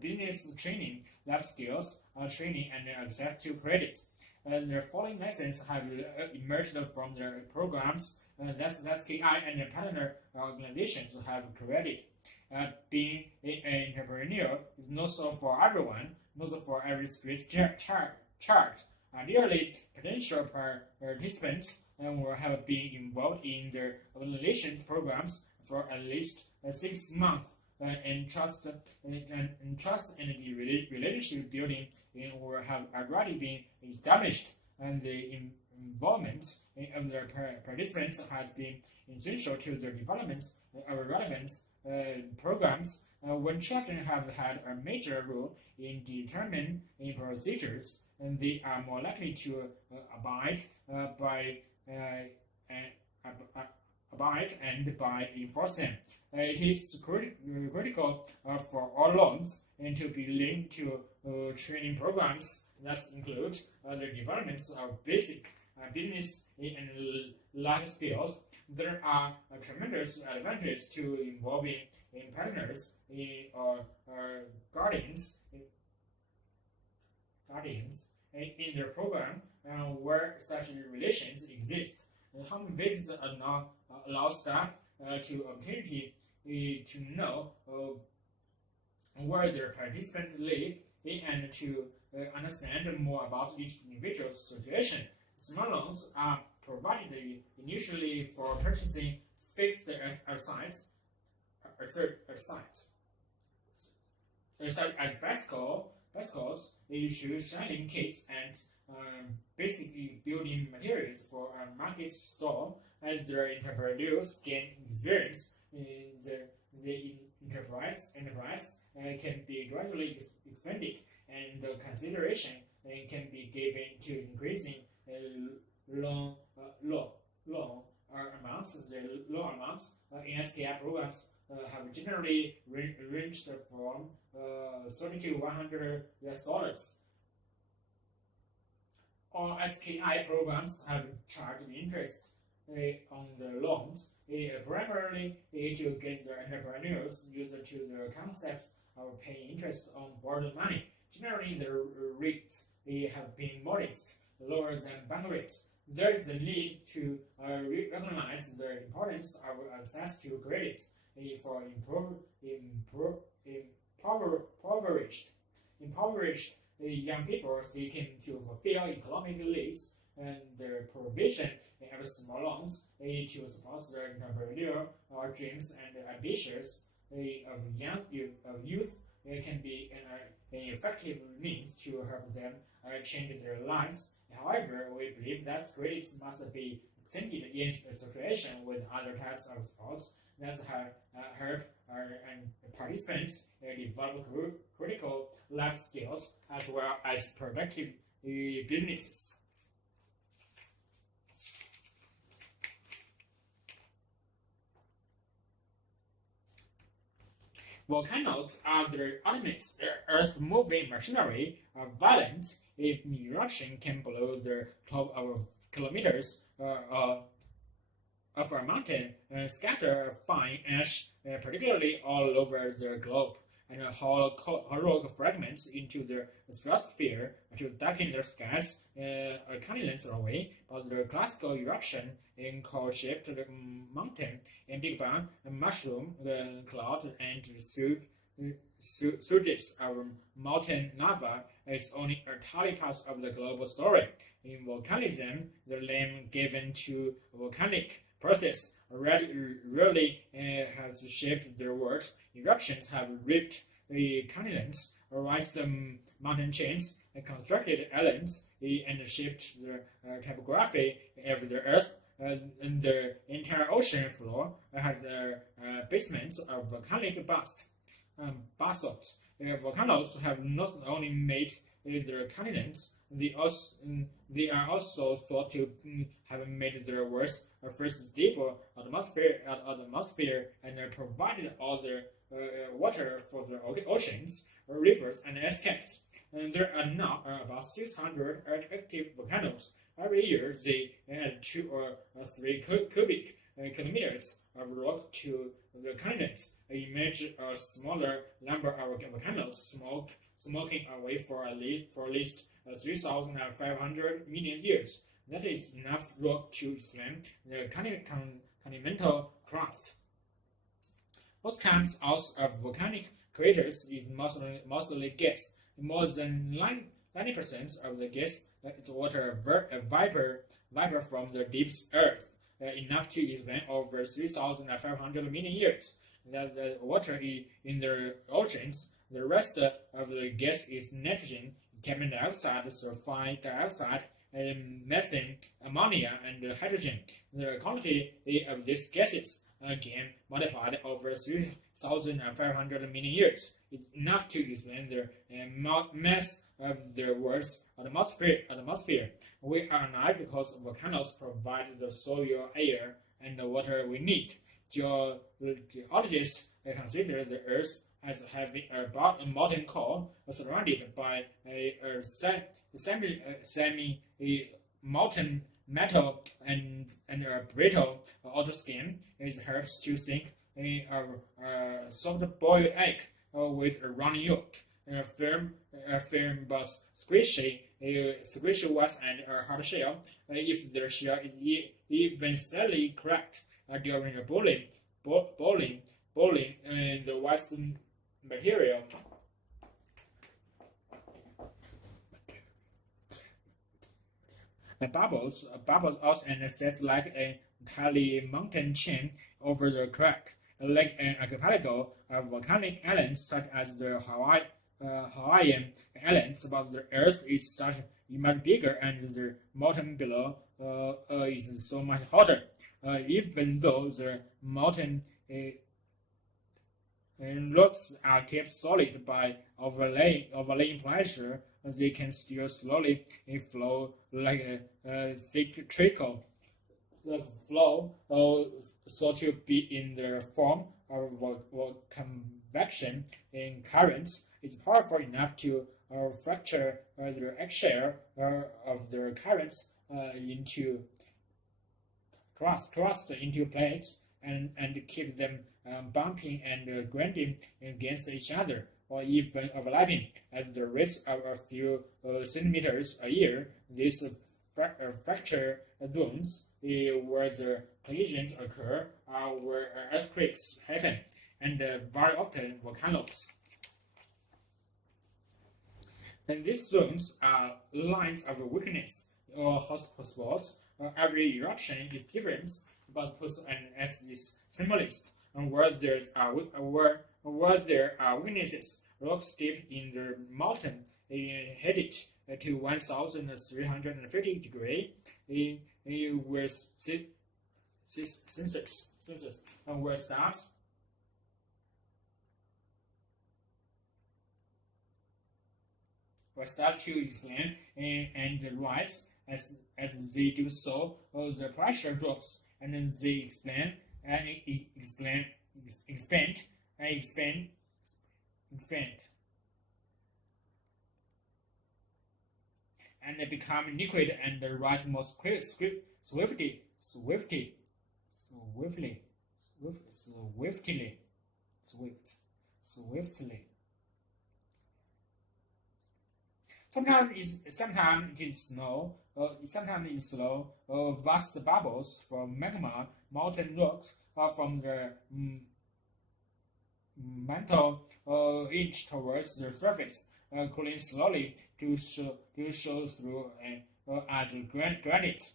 business training, life skills training, and access to credit. The following lessons have emerged from the programs that SKI and partner organizations have created. Being an entrepreneur is not so for everyone, not so for every street child. Ideally, potential participants will have been involved in the organization's programs for at least 6 months, and trust and the relationship building will have already been established, and the involvement of the participants has been essential to the development of relevant programs. When children have had a major role in determining procedures, and they are more likely to abide and by enforcing. It is critical for all loans and to be linked to training programs that include the development of basic business and life skills. There are tremendous advantages to involving in partners or guardians in their program where such relations exist. Home visits allow staff to opportunity to know where their participants live and to understand more about each individual's situation. Small loans are provided initially for purchasing fixed sites such as bicycles, they issue shining kits and basic building materials for a market stall. As their entrepreneurs gain experience, the enterprise can be gradually expanded, and the consideration can be given to increasing loan amounts. The loan amounts in SKI programs have generally ranged from $30 to $100. All SKI programs have charged interest on the loans, primarily to get the entrepreneurs used to the concepts of paying interest on borrowed money. Generally, the rates have been modest, lower than bank rates. There is a need to recognize the importance of access to credit for impoverished young people seeking to fulfill economic needs, and the provision of small loans to support their entrepreneurial dreams and ambitions of youth can be an effective means to help them change their lives. However, we believe that credits must be extended in association with other types of sports that help participants develop critical life skills as well as productive businesses. Volcanoes are the ultimate earth-moving machinery. A violent eruption can blow the top of kilometers of a mountain and scatter fine ash, particularly all over the globe, and haul rock fragments into the stratosphere to darken the skies continents away. But the classical eruption in coal-shaped mountain in Big Bang mushroom cloud and surges of molten lava is only a tiny part of the global story. In volcanism, the name given to volcanic process rarely has shaped their world. Eruptions have ripped the continents, raised the mountain chains, constructed islands, and shaped the topography of the earth. And the entire ocean floor has basements of volcanic basalt. Volcanoes have not only made their continents, they are also thought to have made their world's first stable atmosphere and provided all the water for the oceans, rivers, and escapes. And there are now about 600 active volcanoes. Every year, they add 2 or 3 cubic kilometers of rock to the continents. Imagine a smaller number of volcanoes smoking away for at least 3,500 million years. That is enough rock to explain the continental crust. Most kinds of volcanic craters is mostly gas. More than 90% of the gas is water vapor from the deep earth, enough to explain over 3,500 million years. That the water in the oceans, the rest of the gas is nitrogen, carbon dioxide, sulfur dioxide, methane, ammonia, and hydrogen. The quantity of these gases, again multiplied over 3,500 million years, is enough to explain the mass of the Earth's atmosphere. We are alive because volcanoes provide the soil, air, and the water we need. Geologists consider the Earth as having a molten core surrounded by a semi-molten metal and brittle outer skin. It helps to sink a soft-boiled egg with a runny yolk. Firm but squishy was and a hard shell. If the shell is even slightly cracked during a boiling, the white material bubbles out and sets like a tiny mountain chain over the crack. Like an archipelago of volcanic islands such as the Hawaiian Islands, but the Earth is much bigger and the mountain below is so much hotter. Even though the mountain rocks are kept solid by overlaying pressure, they can still slowly flow like a thick trickle. The flow thought to be in the form of convection in currents is powerful enough to fracture the eggshell of the currents into crust into plates and keep them bumping and grinding against each other, or even overlapping at the rate of a few centimeters a year. These fracture zones where the collisions occur are where earthquakes happen, and very often volcanoes. And these zones are lines of weakness or hotspots. Every eruption is different, but puts an axis symbolist. And where there are weaknesses, rocks deep in the mountain headed to 1,350 degrees where census and where stars will start to expand and rise. As they do so, the pressure drops and they expand and they become liquid and rise more swiftly. Sometimes it is slow. Vast bubbles from magma, mountain rocks, from the mantle inch towards the surface, cooling slowly to show through at granite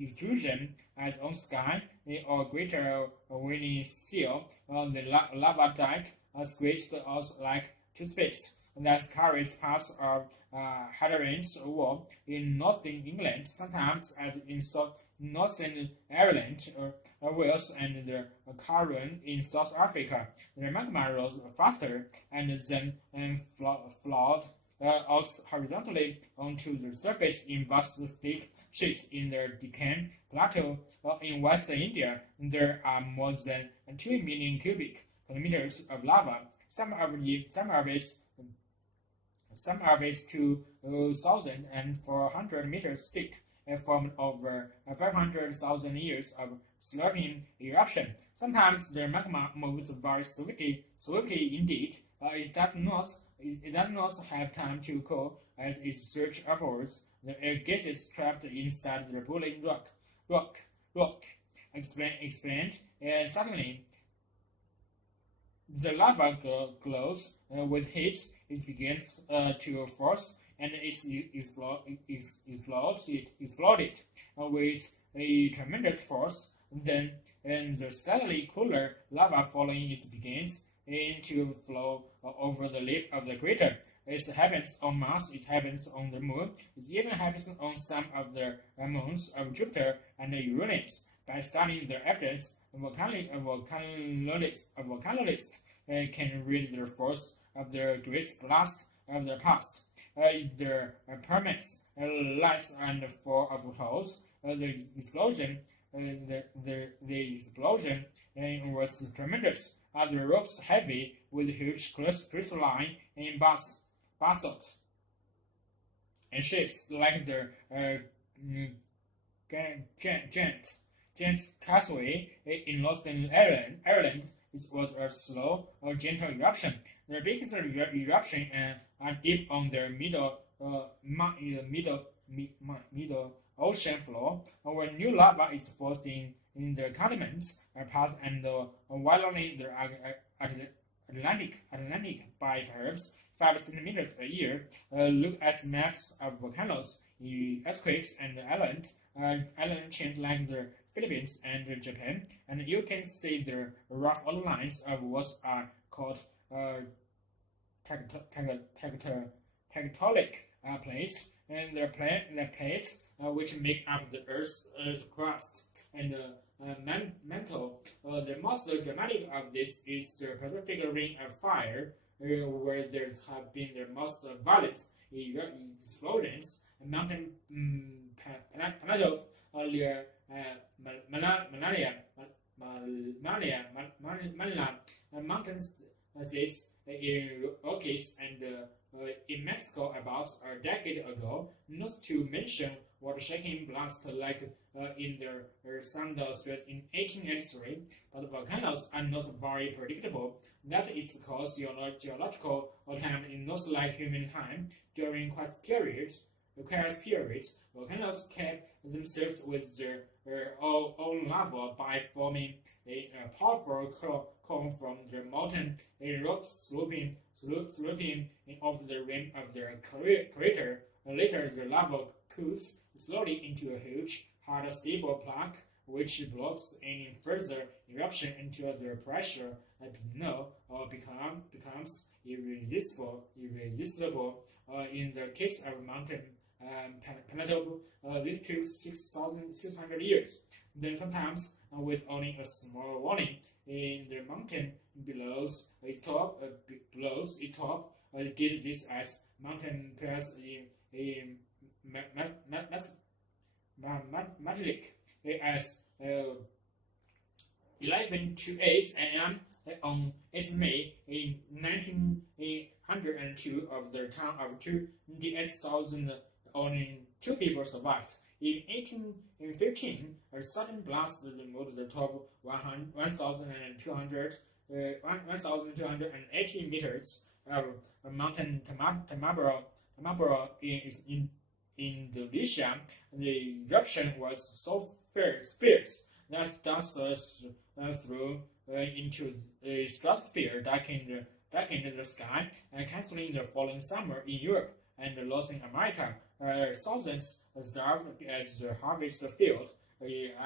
extrusion as on sky or greater winning seal. The lava dike squeezed out like toothpaste that carries parts of Hadrian's Wall in northern England, sometimes as in northern Ireland, Wales, and the Karun in South Africa. The magma rose faster and then flowed out horizontally onto the surface in vast thick sheets in the Deccan Plateau. In western India, there are more than 2 million cubic kilometers of lava. Some of it 2,400 meters thick, formed over 500,000 years of slurping eruption. Sometimes the magma moves very swiftly indeed. It does not have time to cool as it surges upwards. The air gases trapped inside the boiling rock expand suddenly. The lava glows with heat. It begins to force and it exploded with a tremendous force. Then the slightly cooler lava following it begins to flow over the lip of the crater. It happens on Mars, it happens on the Moon, it even happens on some of the moons of Jupiter and Uranus. By studying the evidence, a volcanologist can read the force of the great blast of the past. The permits, lights and fall of clouds, the explosion was tremendous. The rocks heavy with huge crystalline basalt and shapes like the Giant's Causeway in Northern Ireland was a slow or gentle eruption. The biggest eruption deep on the middle ocean floor, where new lava is forced in the continents path and widening the Atlantic by perhaps 5 centimeters a year. Look at maps of volcanoes, earthquakes, and island chains like the Philippines and Japan, and you can see the rough outlines of what are called tectonic plates, and the plates which make up the Earth's crust and mantle. The most dramatic of this is the Pacific Ring of Fire, where there have been the most violent explosions. Mountain Panadol, mountains in Rockies and in Mexico about a decade ago, not to mention water-shaking blasts like in the Sunda Straits in 1883, but volcanoes are not very predictable. That is because geological time is not like human time. During quiet periods, volcanoes kept themselves with their own lava by forming a powerful cone from the molten rock sloping off the rim of the crater. Later, the lava cools slowly into a huge, hard, stable plaque, which blocks any further eruption until the pressure below becomes irresistible. In the case of mountain Panadol, this took 6,600 years. Then sometimes with only a small warning, in the mountain below its top, did this as mountain pairs in Matlik as 11 to 8 a.m. on 8 May in 1902 of the town of 28,000. Only 2 people survived. In 1815, a sudden blast removed the top 1,280 meters of Mountain Tamabro in Indonesia. The eruption was so fierce that dust threw into the stratosphere, darkened the sky, and canceling the following summer in Europe and North America. Thousands starved at the harvest field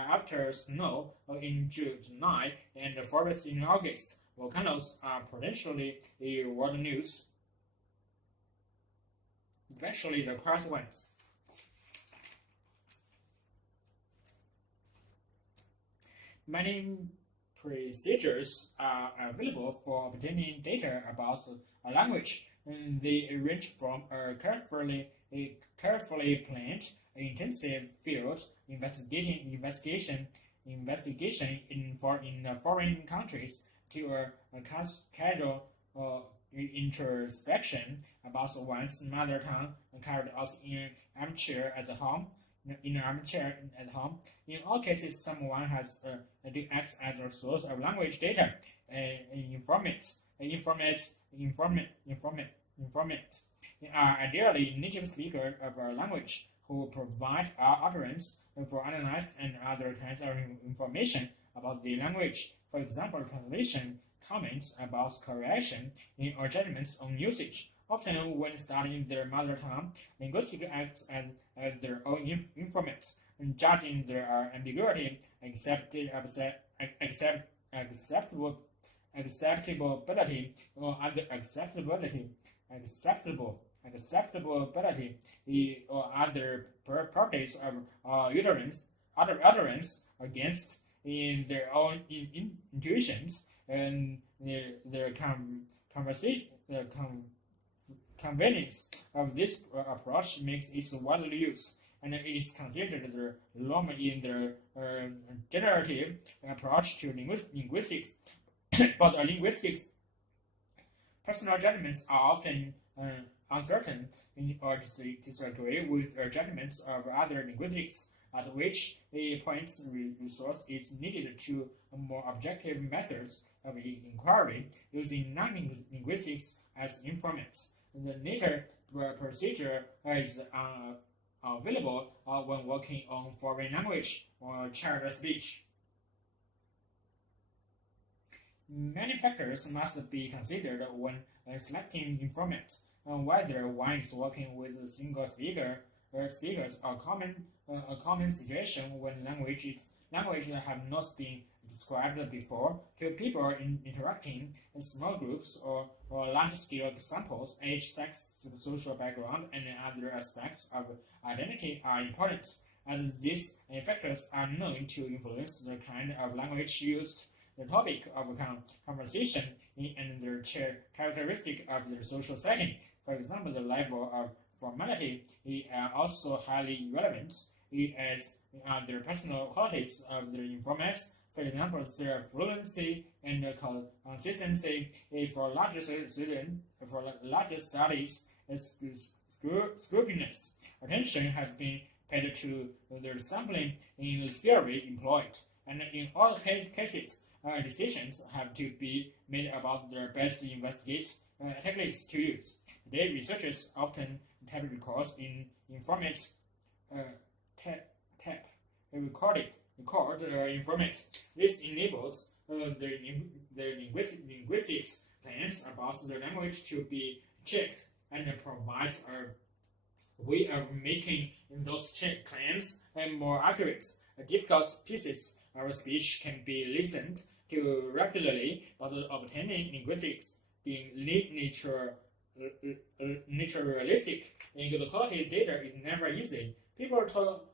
after snow in July and forests in August. Volcanoes are potentially world news, especially the quiet ones. Many procedures are available for obtaining data about a language. They range from a carefully planned, intensive field investigation in foreign countries to a casual introspection about one's mother tongue carried out in an armchair at home. In all cases, someone has to act as a source of language data, informant. Ideally native speakers of a language who provide utterance for analysis and other kinds of information about the language. For example, translation, comments about correction, or judgments on usage. Often, when studying their mother tongue, linguistics acts as their own informant, judging their ambiguity, acceptability, or other acceptability, or other properties of utterance against in their own intuitions, and their convenience of this approach makes it widely used, and it is considered the norm in the generative approach to linguistics. But linguistics, personal judgments are uncertain or disagree with judgments of other linguistics, at which points resource is needed to more objective methods of inquiry using non-linguistics as informants. The latter procedure is available when working on foreign language or child speech. Many factors must be considered when selecting informants, whether one is working with single speakers or a common situation when languages have not been described before, to people interacting in small groups or large-scale samples. Age, sex, social background, and other aspects of identity are important, as these factors are known to influence the kind of language used, the topic of conversation, and the characteristic of the social setting. For example, the level of formality is also highly relevant, as the personal qualities of the informants. For example, their fluency and consistency. For larger studies, scrupulous attention has been paid to the sampling in the theory employed, and in all cases, decisions have to be made about the best investigate techniques to use. Today, researchers often tape records in informant record informant. This enables the linguistics claims about the language to be checked and provides a way of making those claims more accurate. Difficult pieces of speech can be listened to regularly, but obtaining linguistics being naturalistic in good quality data is never easy. People talk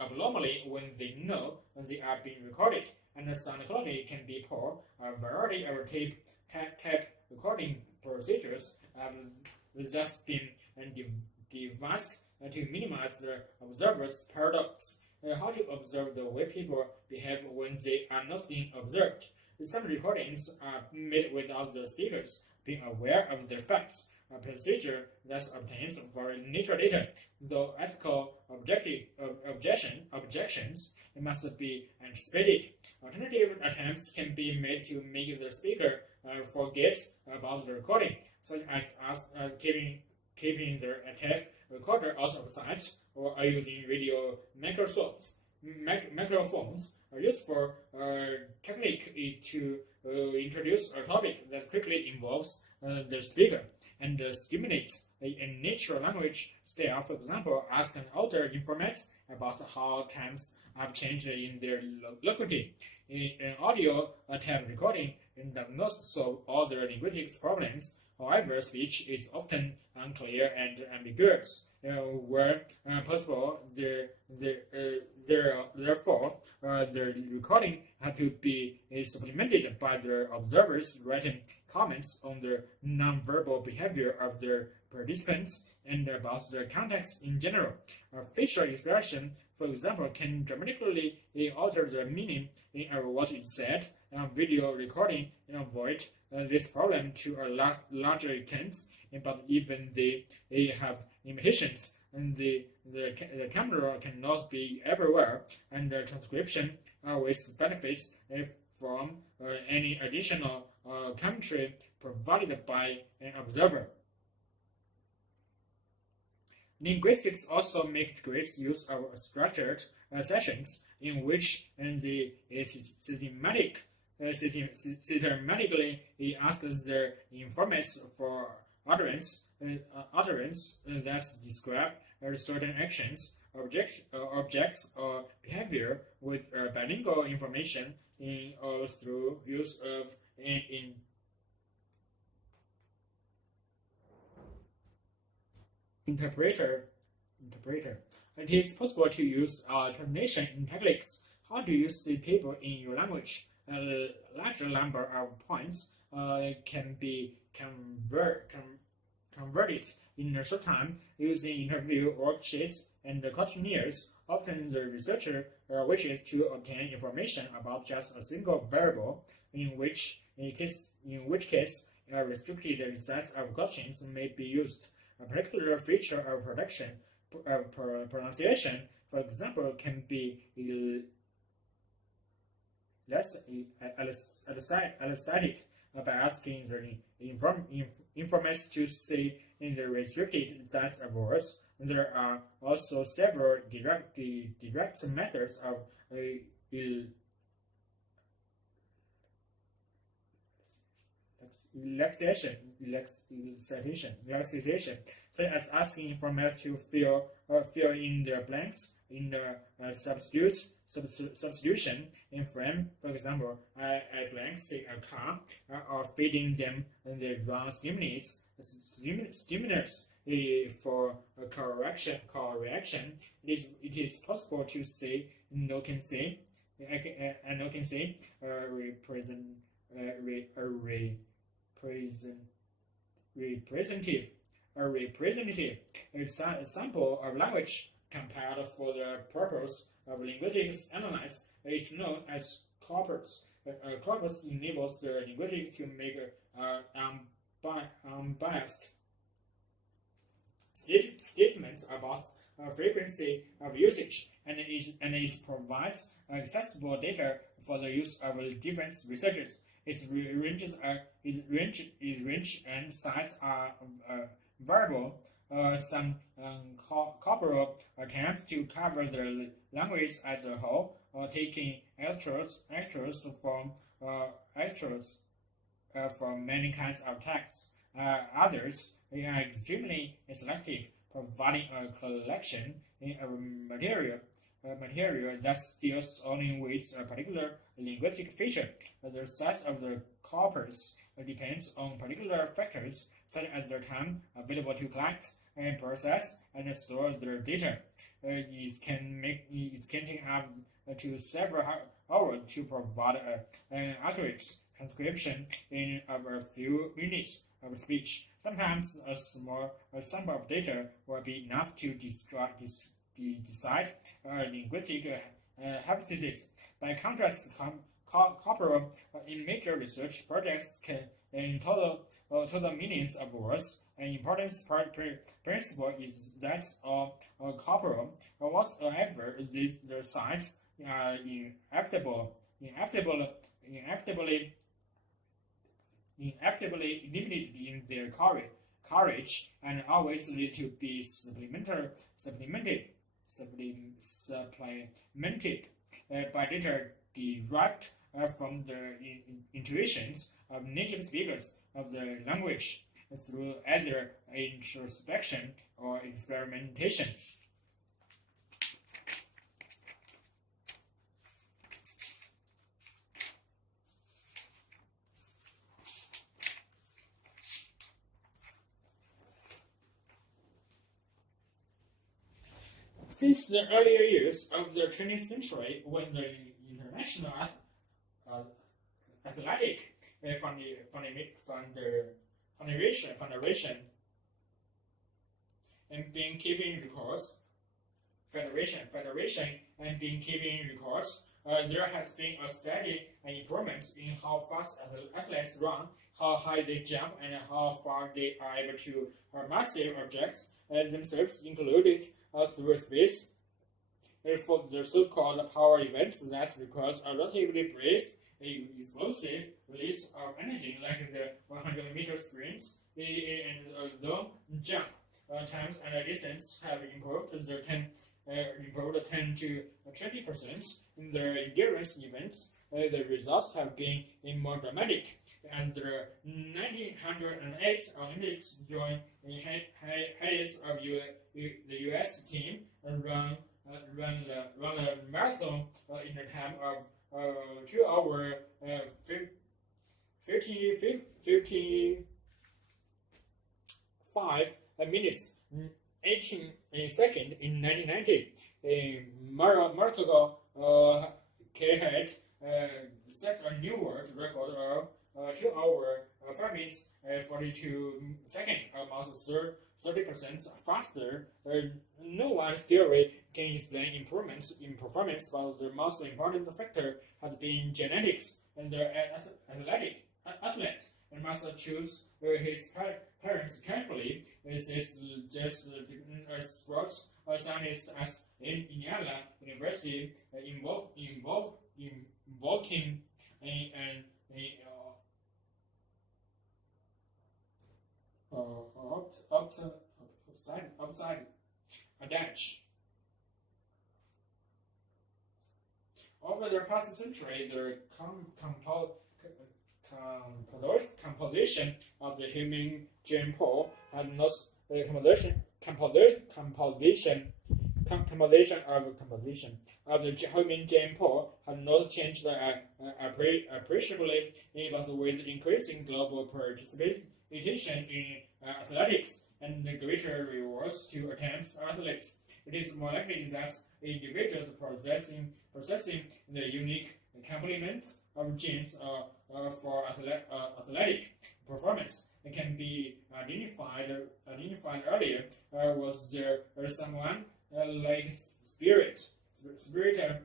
abnormally when they know they are being recorded, and the sound quality can be poor. A variety of tape recording procedures have thus been devised to minimize the observer's paradox. How to observe the way people behave when they are not being observed. Some recordings are made without the speakers being aware of the facts. A procedure thus obtains for nature data, though ethical objections must be anticipated. Alternative attempts can be made to make the speaker forget about the recording, such as keeping the tape recorder out of sight, or using radio microphones. A useful technique is to introduce a topic that quickly involves the speaker and stimulate a natural language style. For example, ask an older informant about how times have changed in their locality. An audio tape recording does not solve all the linguistics problems. However, speech is often unclear and ambiguous. Where possible, therefore, the recording had to be supplemented by the observer's written comments on the nonverbal behavior of the participants and about the context in general. Facial expression, for example, can dramatically alter the meaning of what is said. Video recording avoid this problem to a larger extent, but even they have limitations, and the camera cannot be everywhere, and the transcription always benefits from any additional commentary provided by an observer. Linguistics also make great use of structured sessions in which the systematically asks the informants for utterance that describe certain actions, objects, or behavior with bilingual information or through use of an interpreter. It is possible to use translation techniques. How do you see table in your language? A larger number of points can be converted in a short time using interview worksheets and questionnaires. Often the researcher wishes to obtain information about just a single variable, in which case a restricted set of questions may be used. a particular feature of pronunciation, for example, can be elicited by asking the informants to say in the restricted sets of words. There are also several direct methods of relaxation, such as asking informants to fill in their blanks in the substitution in frame. For example, I blanks say a car, or feeding them the wrong stimulus for a correction. It is possible to say no can say, no can say representative sample of language compiled for the purpose of linguistics analysis is known as corpus. Corpus enables the linguistics to make unbiased statements about frequency of usage, and it provides accessible data for the use of different researchers. Its range and size are variable. Some corporal attempts to cover the language as a whole, taking extras from many kinds of texts. Others are extremely selective, providing a collection of material that deals only with a particular linguistic feature. The size of the corpus depends on particular factors, such as the time available to collect and process and store the data. It can take up to several hours to provide an accurate transcription of a few minutes of speech. Sometimes a small sample of data will be enough to decide linguistic hypothesis. By contrast, corporal in major research projects can in total millions of words. An important principle is that corporal, whatsoever the size, are inevitably limited in their coverage and always need to be supplemented by data derived from the intuitions of native speakers of the language through either introspection or experimentation. Since the earlier years of the 20th century, when the International Athletic Federation and been keeping records, there has been a steady improvement in how fast athletes run, how high they jump, and how far they are able to massive objects themselves, included through space. For the so-called power event that requires a relatively brief, explosive release of energy, like the 100-meter sprints and long jump, times and distance have improved 10 to 20%. In the endurance events, the results have been more dramatic. And the 1908 Olympics joined the heads of the U.S. team run a marathon in a time of 2 hours 55 minutes 18 seconds in 1990. Marco had set a new world record of 2 hours 5 minutes 42 seconds, almost 30% faster. No one theory can explain improvements in performance, but the most important factor has been genetics, and the athletes must choose his parents carefully. This is just sports scientist as in Indiana University invoking outside a dash. Over the past century, the composition of the human gene pool had not composition of the human gene pool had not changed appreciably, but with increasing global participation in athletics and greater rewards to attempts athletes, it is more likely that individuals possessing the unique complement of genes for athletic performance can be identified earlier. Was there someone like sprinter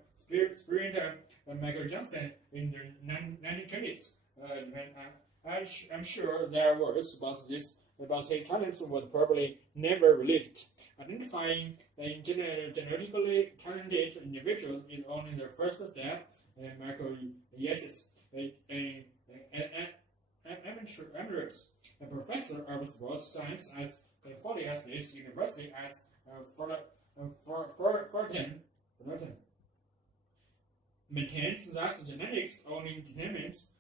Michael Johnson in the 1920s? I'm sure there was, but his talents were probably never released. Identifying genetically talented individuals is only the first step. Michael Ielts, emeritus professor of sports science at California State University at Fullerton, maintains that genetics only determines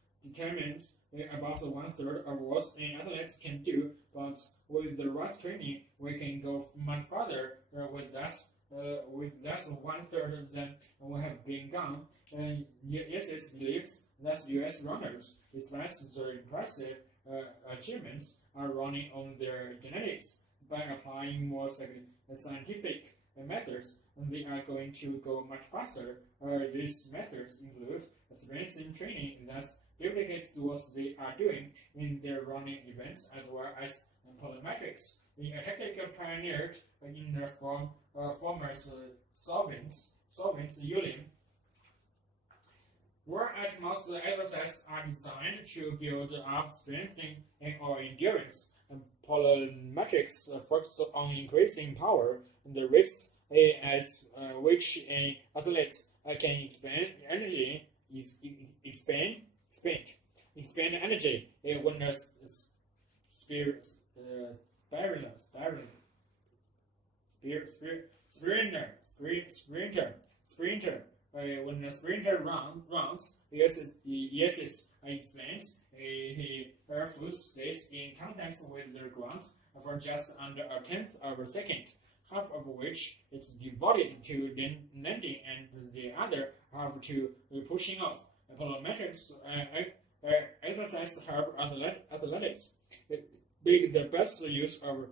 about 1/3 of what an athlete can do, but with the right training, we can go much farther with that 1/3 than we have been done. Yes, believes that U.S. runners, despite their impressive achievements, are running on their genetics. By applying more scientific methods, they are going to go much faster. These methods include strength training that duplicates what they are doing in their running events, as well as plyometrics, a technique pioneered in the former Soviet Union. Whereas most exercises are designed to build up strength or endurance, plyometrics focus on increasing power, the rates at which an athlete can expend energy when a sprinter when a sprinter runs, yes, explains, he barefoot stays in contact with the ground for just under a tenth of a second, half of which is devoted to landing and the other half to pushing off. Plyometrics exercise help athletics make the best use of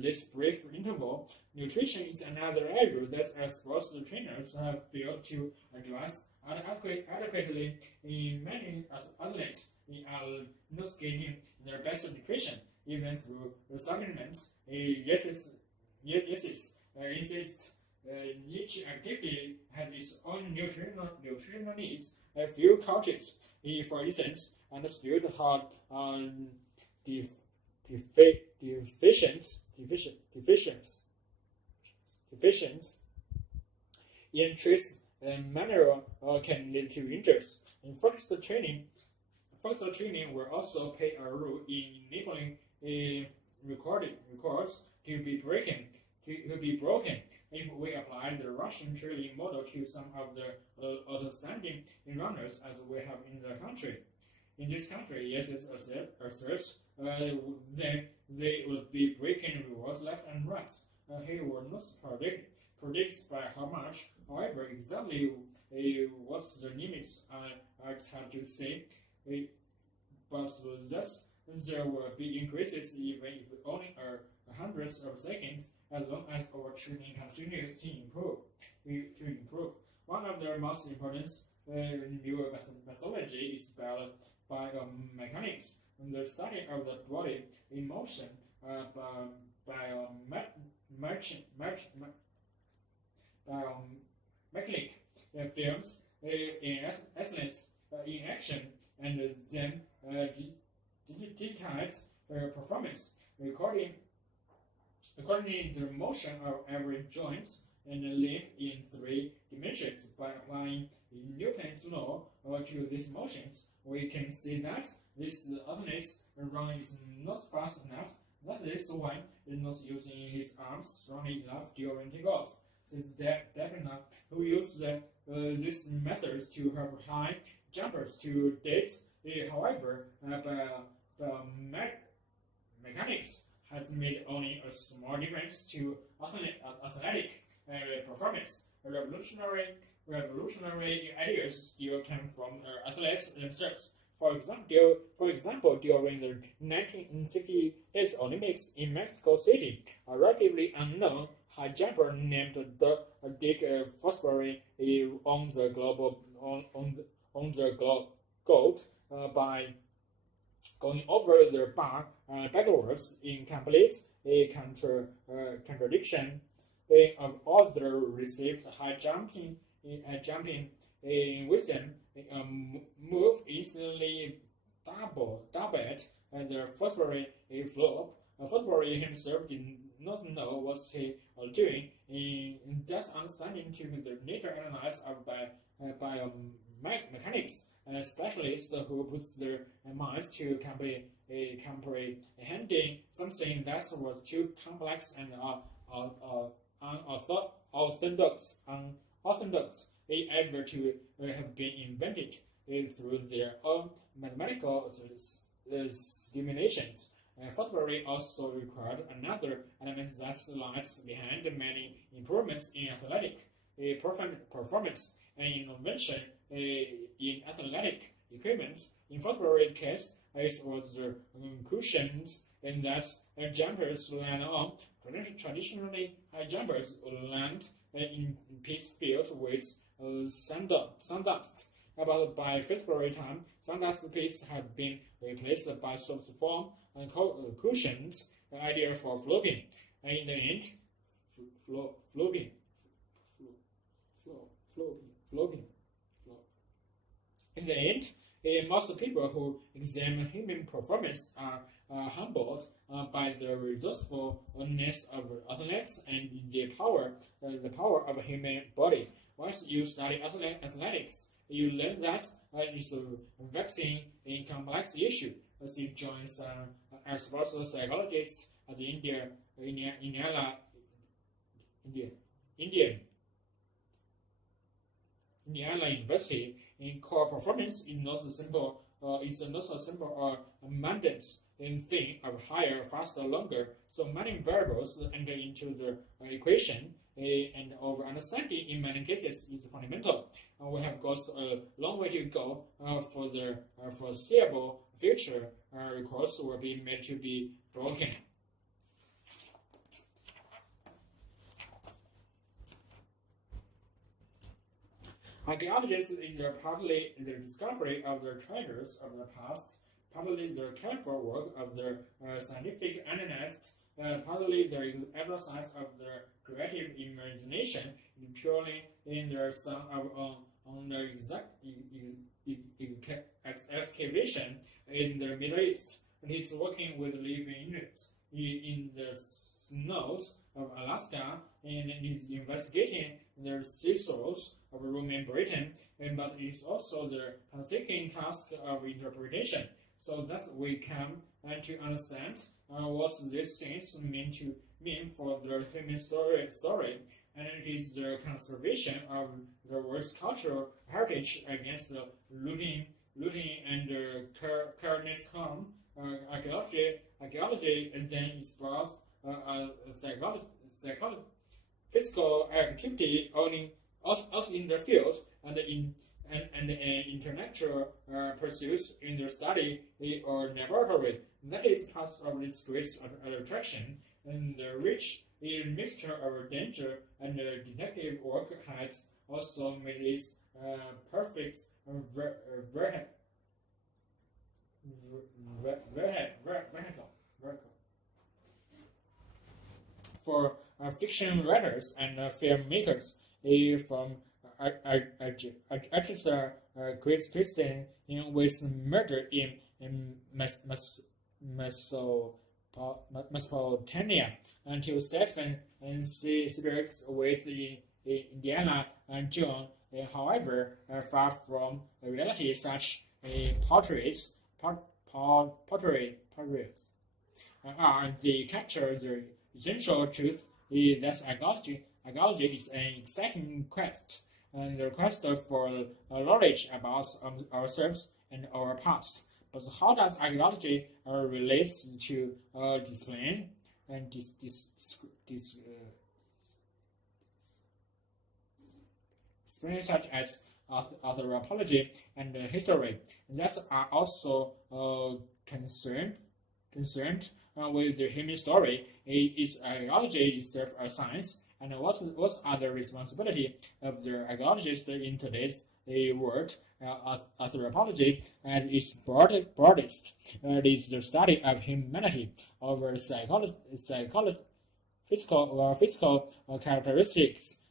this brief interval. Nutrition is another area that sports trainers have failed to address adequately. In many athletes are not getting their best nutrition, even through supplements. Insist each activity has its own nutritional needs. A few coaches, for instance, understood how deficiency in trace mineral can lead to injuries. In focused training will also play a role in enabling records to be broken. If we apply the Russian training model to some of the outstanding runners as we have in the country. In this country, yes, it asserts they will be breaking rewards left and right. He will not predict by how much. However, exactly what the limits are hard to say. But thus there will be increases even if only a hundredth of a second, as long as our training continues to improve. One of the most important new methodology is biomechanics, the study of the body in motion. Biomechanic films in excellence in action and then tides performance, recording the motion of every joint and limb in 3 dimensions. By applying Newton's law to these motions, we can see that this athlete run is not fast enough. That is why he is not using his arms strongly enough during takeoff. Since Depina, who used these methods to help high jumpers to date, however, mechanics has made only a small difference to athletic performance. Revolutionary ideas still came from athletes themselves. For example, during the 1968 Olympics in Mexico City, a relatively unknown high jumper named Dick Fosbury won the gold by going over the bar backwards in complete contradiction of other received high jumping wisdom. Move instantly doubled the Fosbury flop. Fosbury himself did not know what he was doing. In just understanding to the later analysis of biomechanics, a specialist who puts their minds to comprehending something that was too complex and unorthodox ever to have been invented through their own mathematical stimulations. Fosbury also required another element that lies behind many improvements in athletic performance and innovation in athletic equipment. In Fosbury's case, it was the cushions in that jumpers land on. Traditionally, high jumpers land in pitch filled with sawdust. But by Fosbury time, sawdust pits have been replaced by soft foam and cushions, the idea for flopping. And in the end, flopping. In the end, most people who examine human performance are humbled by the resourcefulness of athletes and the power of a human body. Once you study athletics, you learn that it's a vexing and complex issue. Steve Jones, a sports psychologist at the Indiana University, in core performance is not a simple mundane thing of higher, faster, longer. So many variables enter into the equation, and our understanding in many cases is fundamental. We have got a long way to go for the foreseeable future. Records will be made to be broken. Archaeologists is partly the discovery of the treasures of the past, partly the careful work of the scientific analysts, partly the exercise of the creative imagination, purely in the sum of on the excavation in the Middle East. And he's working with living units in the snows of Alaska, and is investigating the sea soils of Roman Britain, but it's also the painstaking task of interpretation, so that we come to understand what these things mean for the human story, and it is the conservation of the world's cultural heritage against the looting and careless harm. Archaeology then is both physical activity only also in the field and intellectual pursuits in the study or laboratory. That is part of this great attraction, and the rich mixture of danger and detective work has also made it perfect for fiction writers and filmmakers. From artist Chris Christian with murder in Mesopotamia until Stephen and Seabirds with Indiana and John. However, far from reality, such portraits they capture the essential truth that archaeology is an exciting quest, and the quest for knowledge about ourselves and our past. But how does archaeology relate to discipline and disciplines such as anthropology and history that are also concerned with the human story? Is archaeology itself a science? And what are the responsibility of the archaeologist in today's world? Anthropology, at its broadest, is the study of humanity over physical characteristics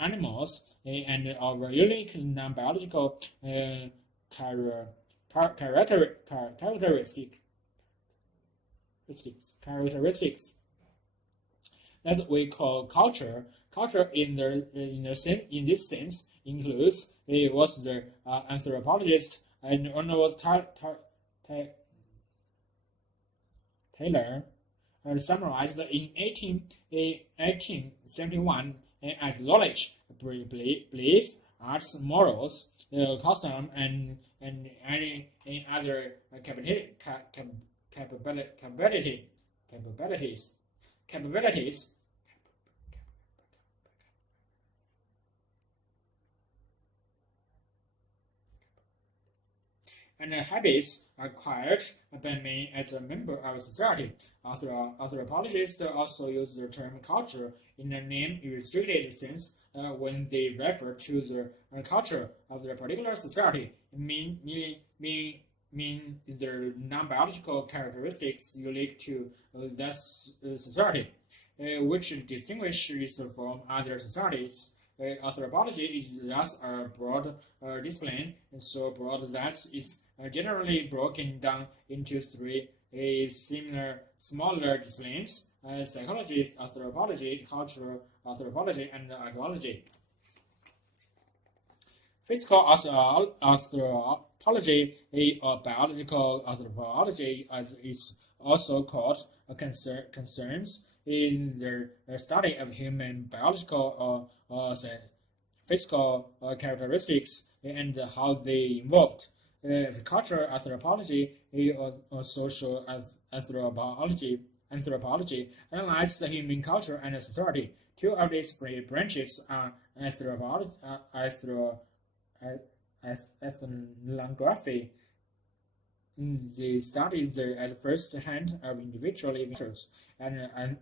animals and over unique non-biological characteristics that we call culture. Culture in this sense includes what the anthropologist and Arnold Taylor summarized in 1871 as knowledge, belief, arts, morals, custom, and any other capabilities. And habits acquired by man as a member of society. Anthropologists also use the term culture in a name-restricted sense when they refer to the culture of the particular society, meaning the non-biological characteristics unique to that society, which distinguishes from other societies. Anthropology is thus a broad discipline, so broad that it's generally broken down into three smaller disciplines: psychology, anthropology, cultural anthropology, and archaeology. Physical anthropology, or biological anthropology, as is also called, concerns in the study of human biological or physical characteristics and how they evolved. Cultural anthropology or social anthropology analyzes the human culture and society. Two of these branches are ethnography. They study at first hand of individual events, and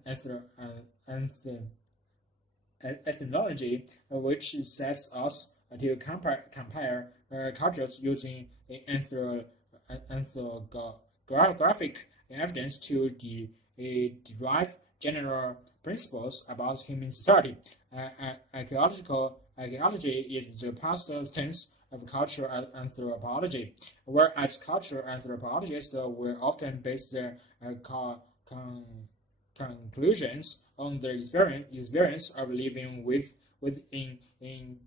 ethnology, which sets us to compare cultures using ethnographic evidence to derive general principles about human society. Archaeology is the past tense of cultural anthropology, whereas cultural anthropologists will often base their conclusions on their experience of living within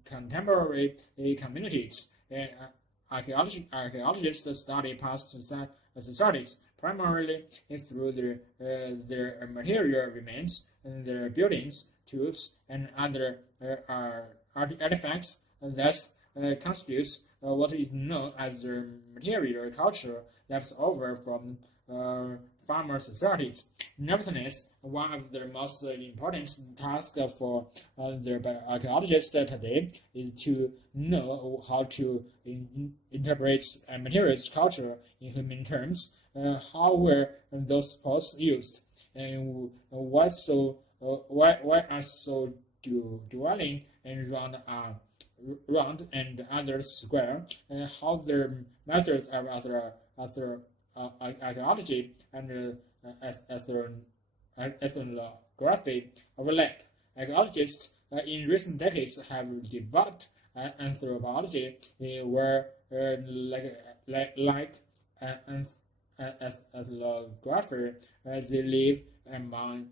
contemporary communities. Archaeologists study past societies primarily through their material remains, their buildings, tools, and other artifacts that constitutes what is known as the material culture left over from farmer societies. Nevertheless, one of the most important tasks for the archaeologists today is to know how to interpret materials culture in human terms. How were those supposed used, and why are so dwelling and round and others square, and how the methods of archaeology and ethnography overlap. Archaeologists in recent decades have developed anthropology where ethnographer, they live among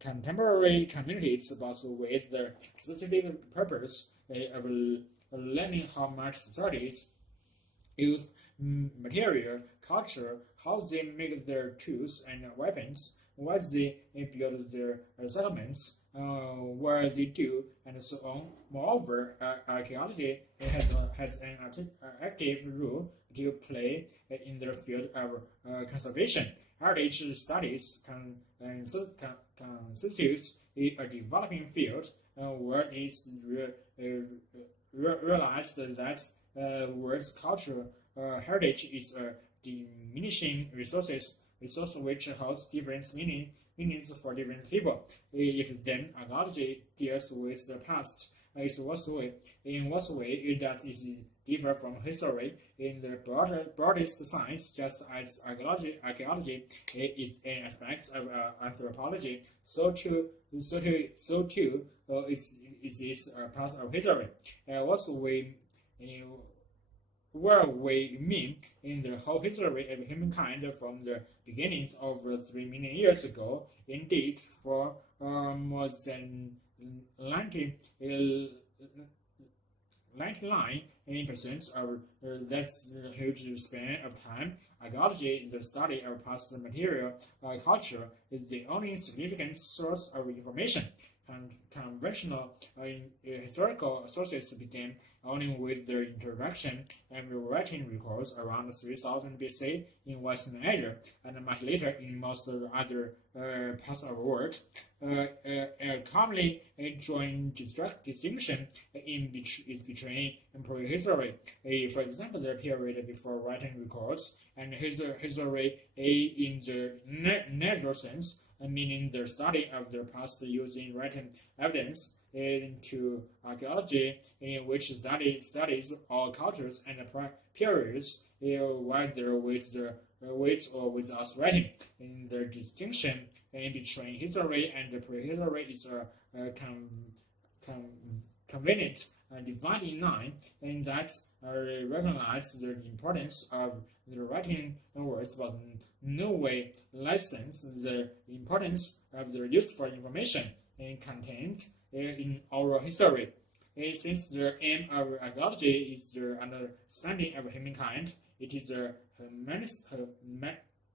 contemporary communities, but with the specific purpose of learning how much societies use material, culture, how they make their tools and weapons, why they build their settlements, where they do, and so on. Moreover, archaeology has an active role to play in the field of conservation. Heritage studies constitutes a developing field where it's realized that words culture heritage is a diminishing resource which holds different meanings for different people. If then archaeology deals with the past, in what way does it differ from history in the broadest sense, just as archaeology is an aspect of anthropology, so too is a part of history. What we mean in the whole history of humankind from the beginnings of 3 million years ago. Indeed, for more than 99% of that huge span of time, archaeology, the study of past material culture, is the only significant source of information. Conventional historical sources began only with the introduction and writing records around 3000 BC in Western Asia, and much later in most other parts of the world. Commonly, a joint distinction is between prehistory, for example, the period before writing records, and history in the natural sense, meaning the study of the past using written evidence, into archaeology, in which studies all cultures and periods, whether with or without writing. In the distinction between history and prehistory is a convenient dividing line, in that recognize the importance of the writing words, but no way license the importance of the useful information contained in oral history. Since the aim of archaeology is the understanding of humankind, it is a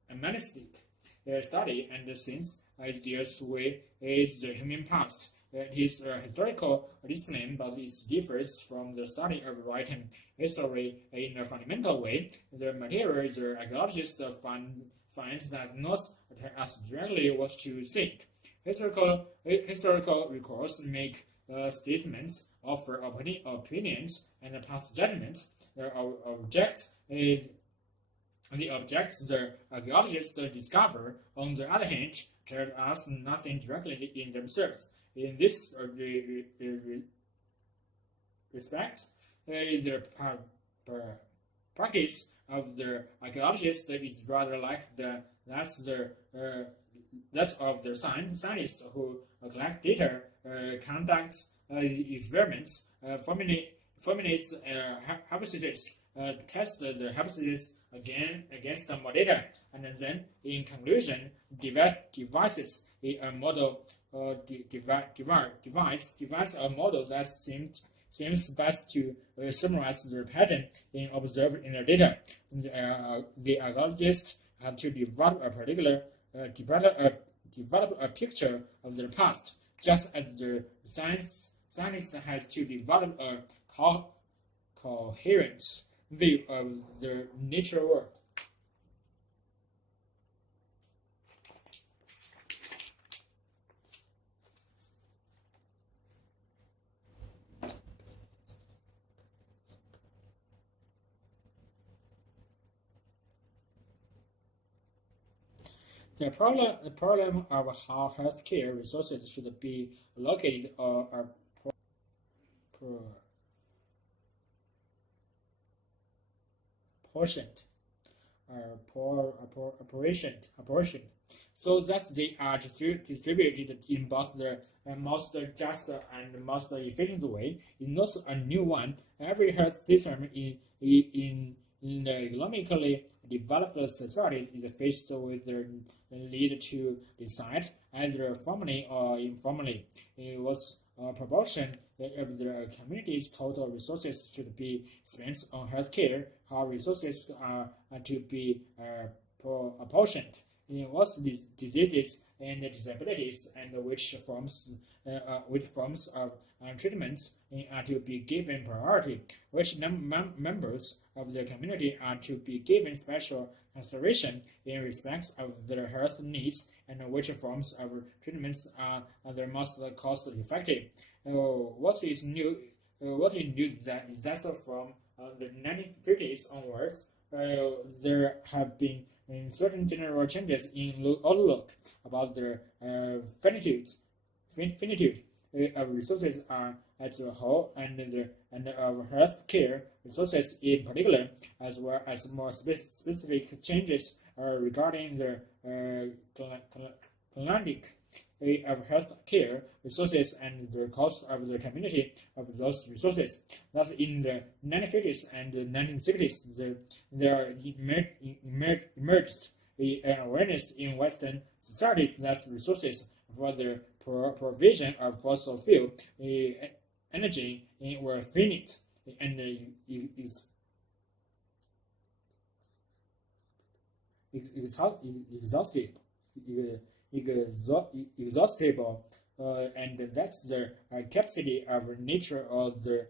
humanistic study, and since it deals with the human past, it is a historical discipline, but it differs from the study of writing history in a fundamental way. The material the archaeologist finds that not as directly what to think. Historical records make statements, offer opinions, and pass judgments. The objects the archaeologists discover, on the other hand, tell us nothing directly in themselves. In this respect, the practice of the archaeologist is rather like that of the scientists who collect data, conduct experiments, formulates hypotheses, test the hypothesis against more data, and then, in conclusion, devises a model. Divides a model that seems best to summarize the pattern observed in the data. The archaeologists have to develop a picture of the past, just as the scientist has to develop a coherent view of the natural world. The problem of how healthcare resources should be allocated or apportioned, so that they are distributed in both the most just and most efficient way. In not a new one, every health system in the economically developed societies is faced with the need to decide, either formally or informally, what proportion of the community's total resources should be spent on healthcare, how resources are to be apportioned, in what diseases and disabilities, and which forms of treatments are to be given priority, which members of the community are to be given special consideration in respect of their health needs, and which forms of treatments are the most cost-effective. What is new is that from the 1950s onwards, there have been certain general changes in outlook about the finitude of resources as a whole, and of healthcare resources in particular, as well as more specific changes regarding the clinic of healthcare resources and the cost of the community of those resources. Thus, in the 1950s and the 1960s, there emerged an awareness in Western societies that resources for the provision of fossil fuel energy were finite and exhaustible, and that's the capacity of nature or the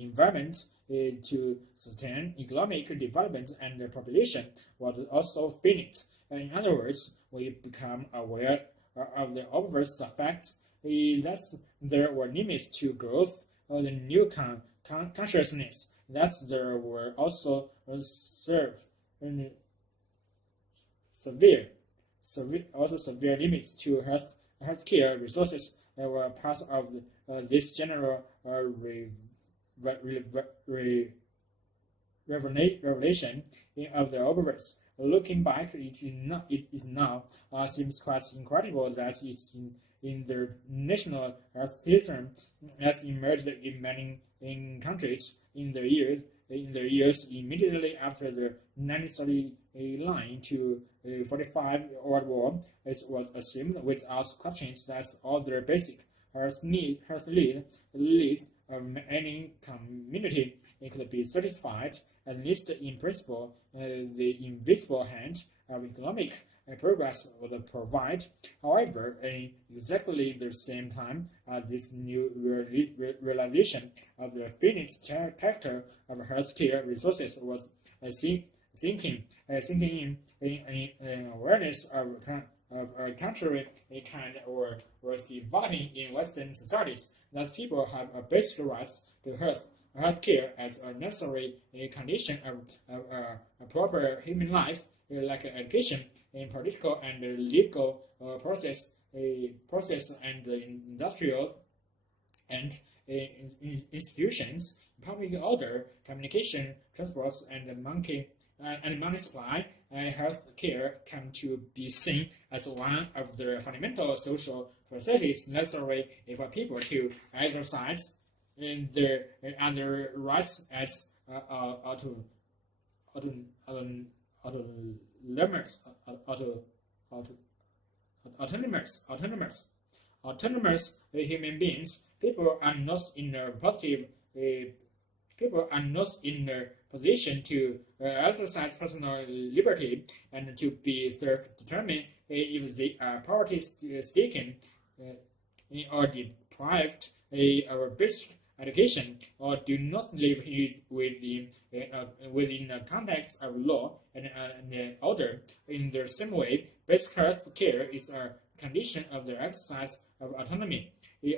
environment to sustain economic development and the population was also finite. In other words, we become aware of the obvious fact that there were limits to growth of the new consciousness, that there were also severe limits to healthcare resources that were part of this general revelation of the obverse. Looking back, it now seems quite incredible that it's in the national health system has emerged in many countries in the years immediately after the 1939 to 45 World War. It was assumed without questions that all the basic health needs of any community could be satisfied, at least in principle. The invisible hand of economic progress would provide. However, at exactly the same time, this new realization of the finite character of healthcare resources was sinking in awareness of a contrary kind was developing in Western societies, that people have a basic rights to healthcare as a necessary condition of a proper human life, like education, in political and legal process and industrial and institutions, public order, communication, transports, and money supply. Health care come to be seen as one of the fundamental social facilities necessary for people to exercise their other rights as autonomous human beings. People are not in a position to exercise personal liberty and to be self-determined if they are poverty-stricken or deprived of basic education, or do not live within the context of law and order. In the same way, basic health care is a condition of the exercise of autonomy.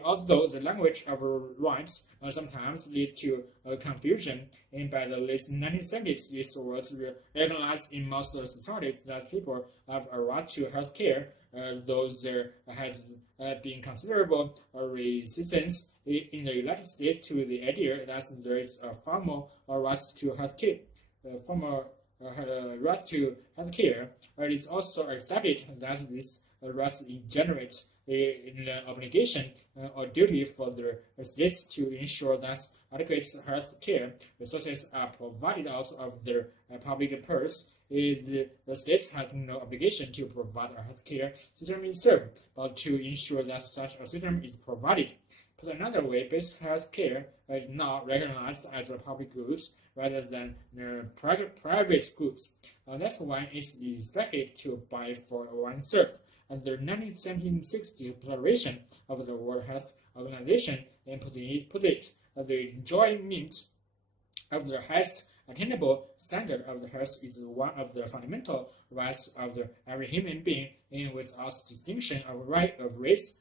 Although the language of rights sometimes leads to confusion, and by the late 1970s, it was recognized in most societies that people have a right to health care, though there has been considerable resistance in the United States to the idea that there is a formal right to health care. It is also accepted that this rests in generate an obligation or duty for the states to ensure that adequate health care resources are provided out of their public purse. The states have no obligation to provide a health care system itself, but to ensure that such a system is provided. Put another way, basic health care is now recognized as a public good rather than private goods. That's why it's expected to buy for oneself. And the 1960 Declaration of the World Health Organization put it the enjoyment of the highest attainable standard of the health is one of the fundamental rights of every human being, without distinction of race,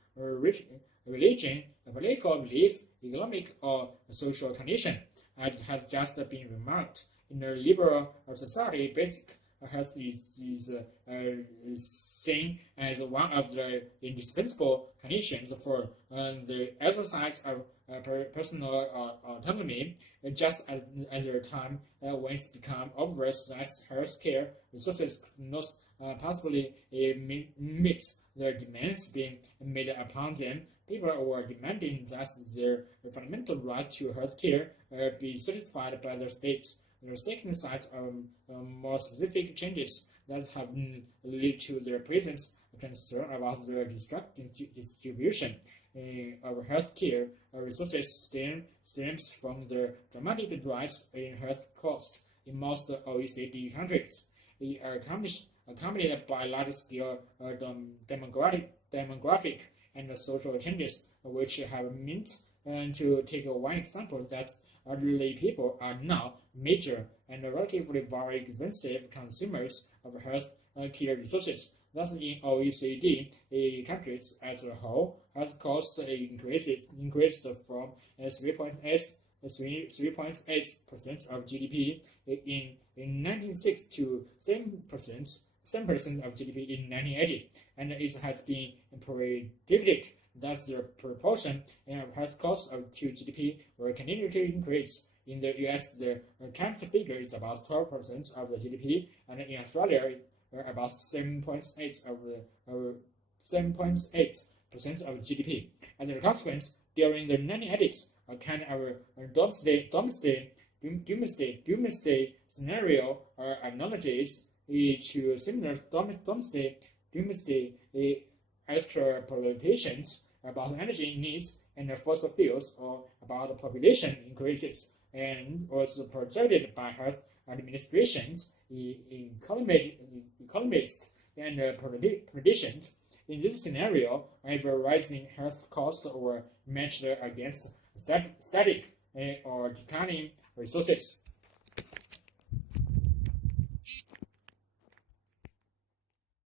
religion, political belief, economic or social condition. As has just been remarked, in a liberal society, basic health is seen as one of the indispensable conditions for the exercise of personal autonomy, just at the time when it's become obvious that health care resources cannot possibly meet the demands being made upon them. People were demanding that their fundamental right to health care be satisfied by the state. The second side are more specific changes that have led to the present concern about the distribution of healthcare resources stems from the dramatic rise in health costs in most OECD countries, accompanied by large-scale demographic and social changes, which have meant, to take one example, that elderly people are now major and relatively very expensive consumers of health care resources. Thus, in OECD countries as a whole, health costs increased from 3.8% of GDP in 1960 to 7% of GDP in 1980, and it has been predicted that the proportion of health costs to GDP will continue to increase. In the US, the current figure is about 12% of the GDP, and in Australia, about 7.8% of GDP. As a consequence, during the 1980s, a kind of doomsday scenario analogies to similar doomsday extrapolations about energy needs and fossil fuels, or about population increases, and was projected by health administrations, economists, and politicians. In this scenario, either rising health costs were matched against static or declining resources.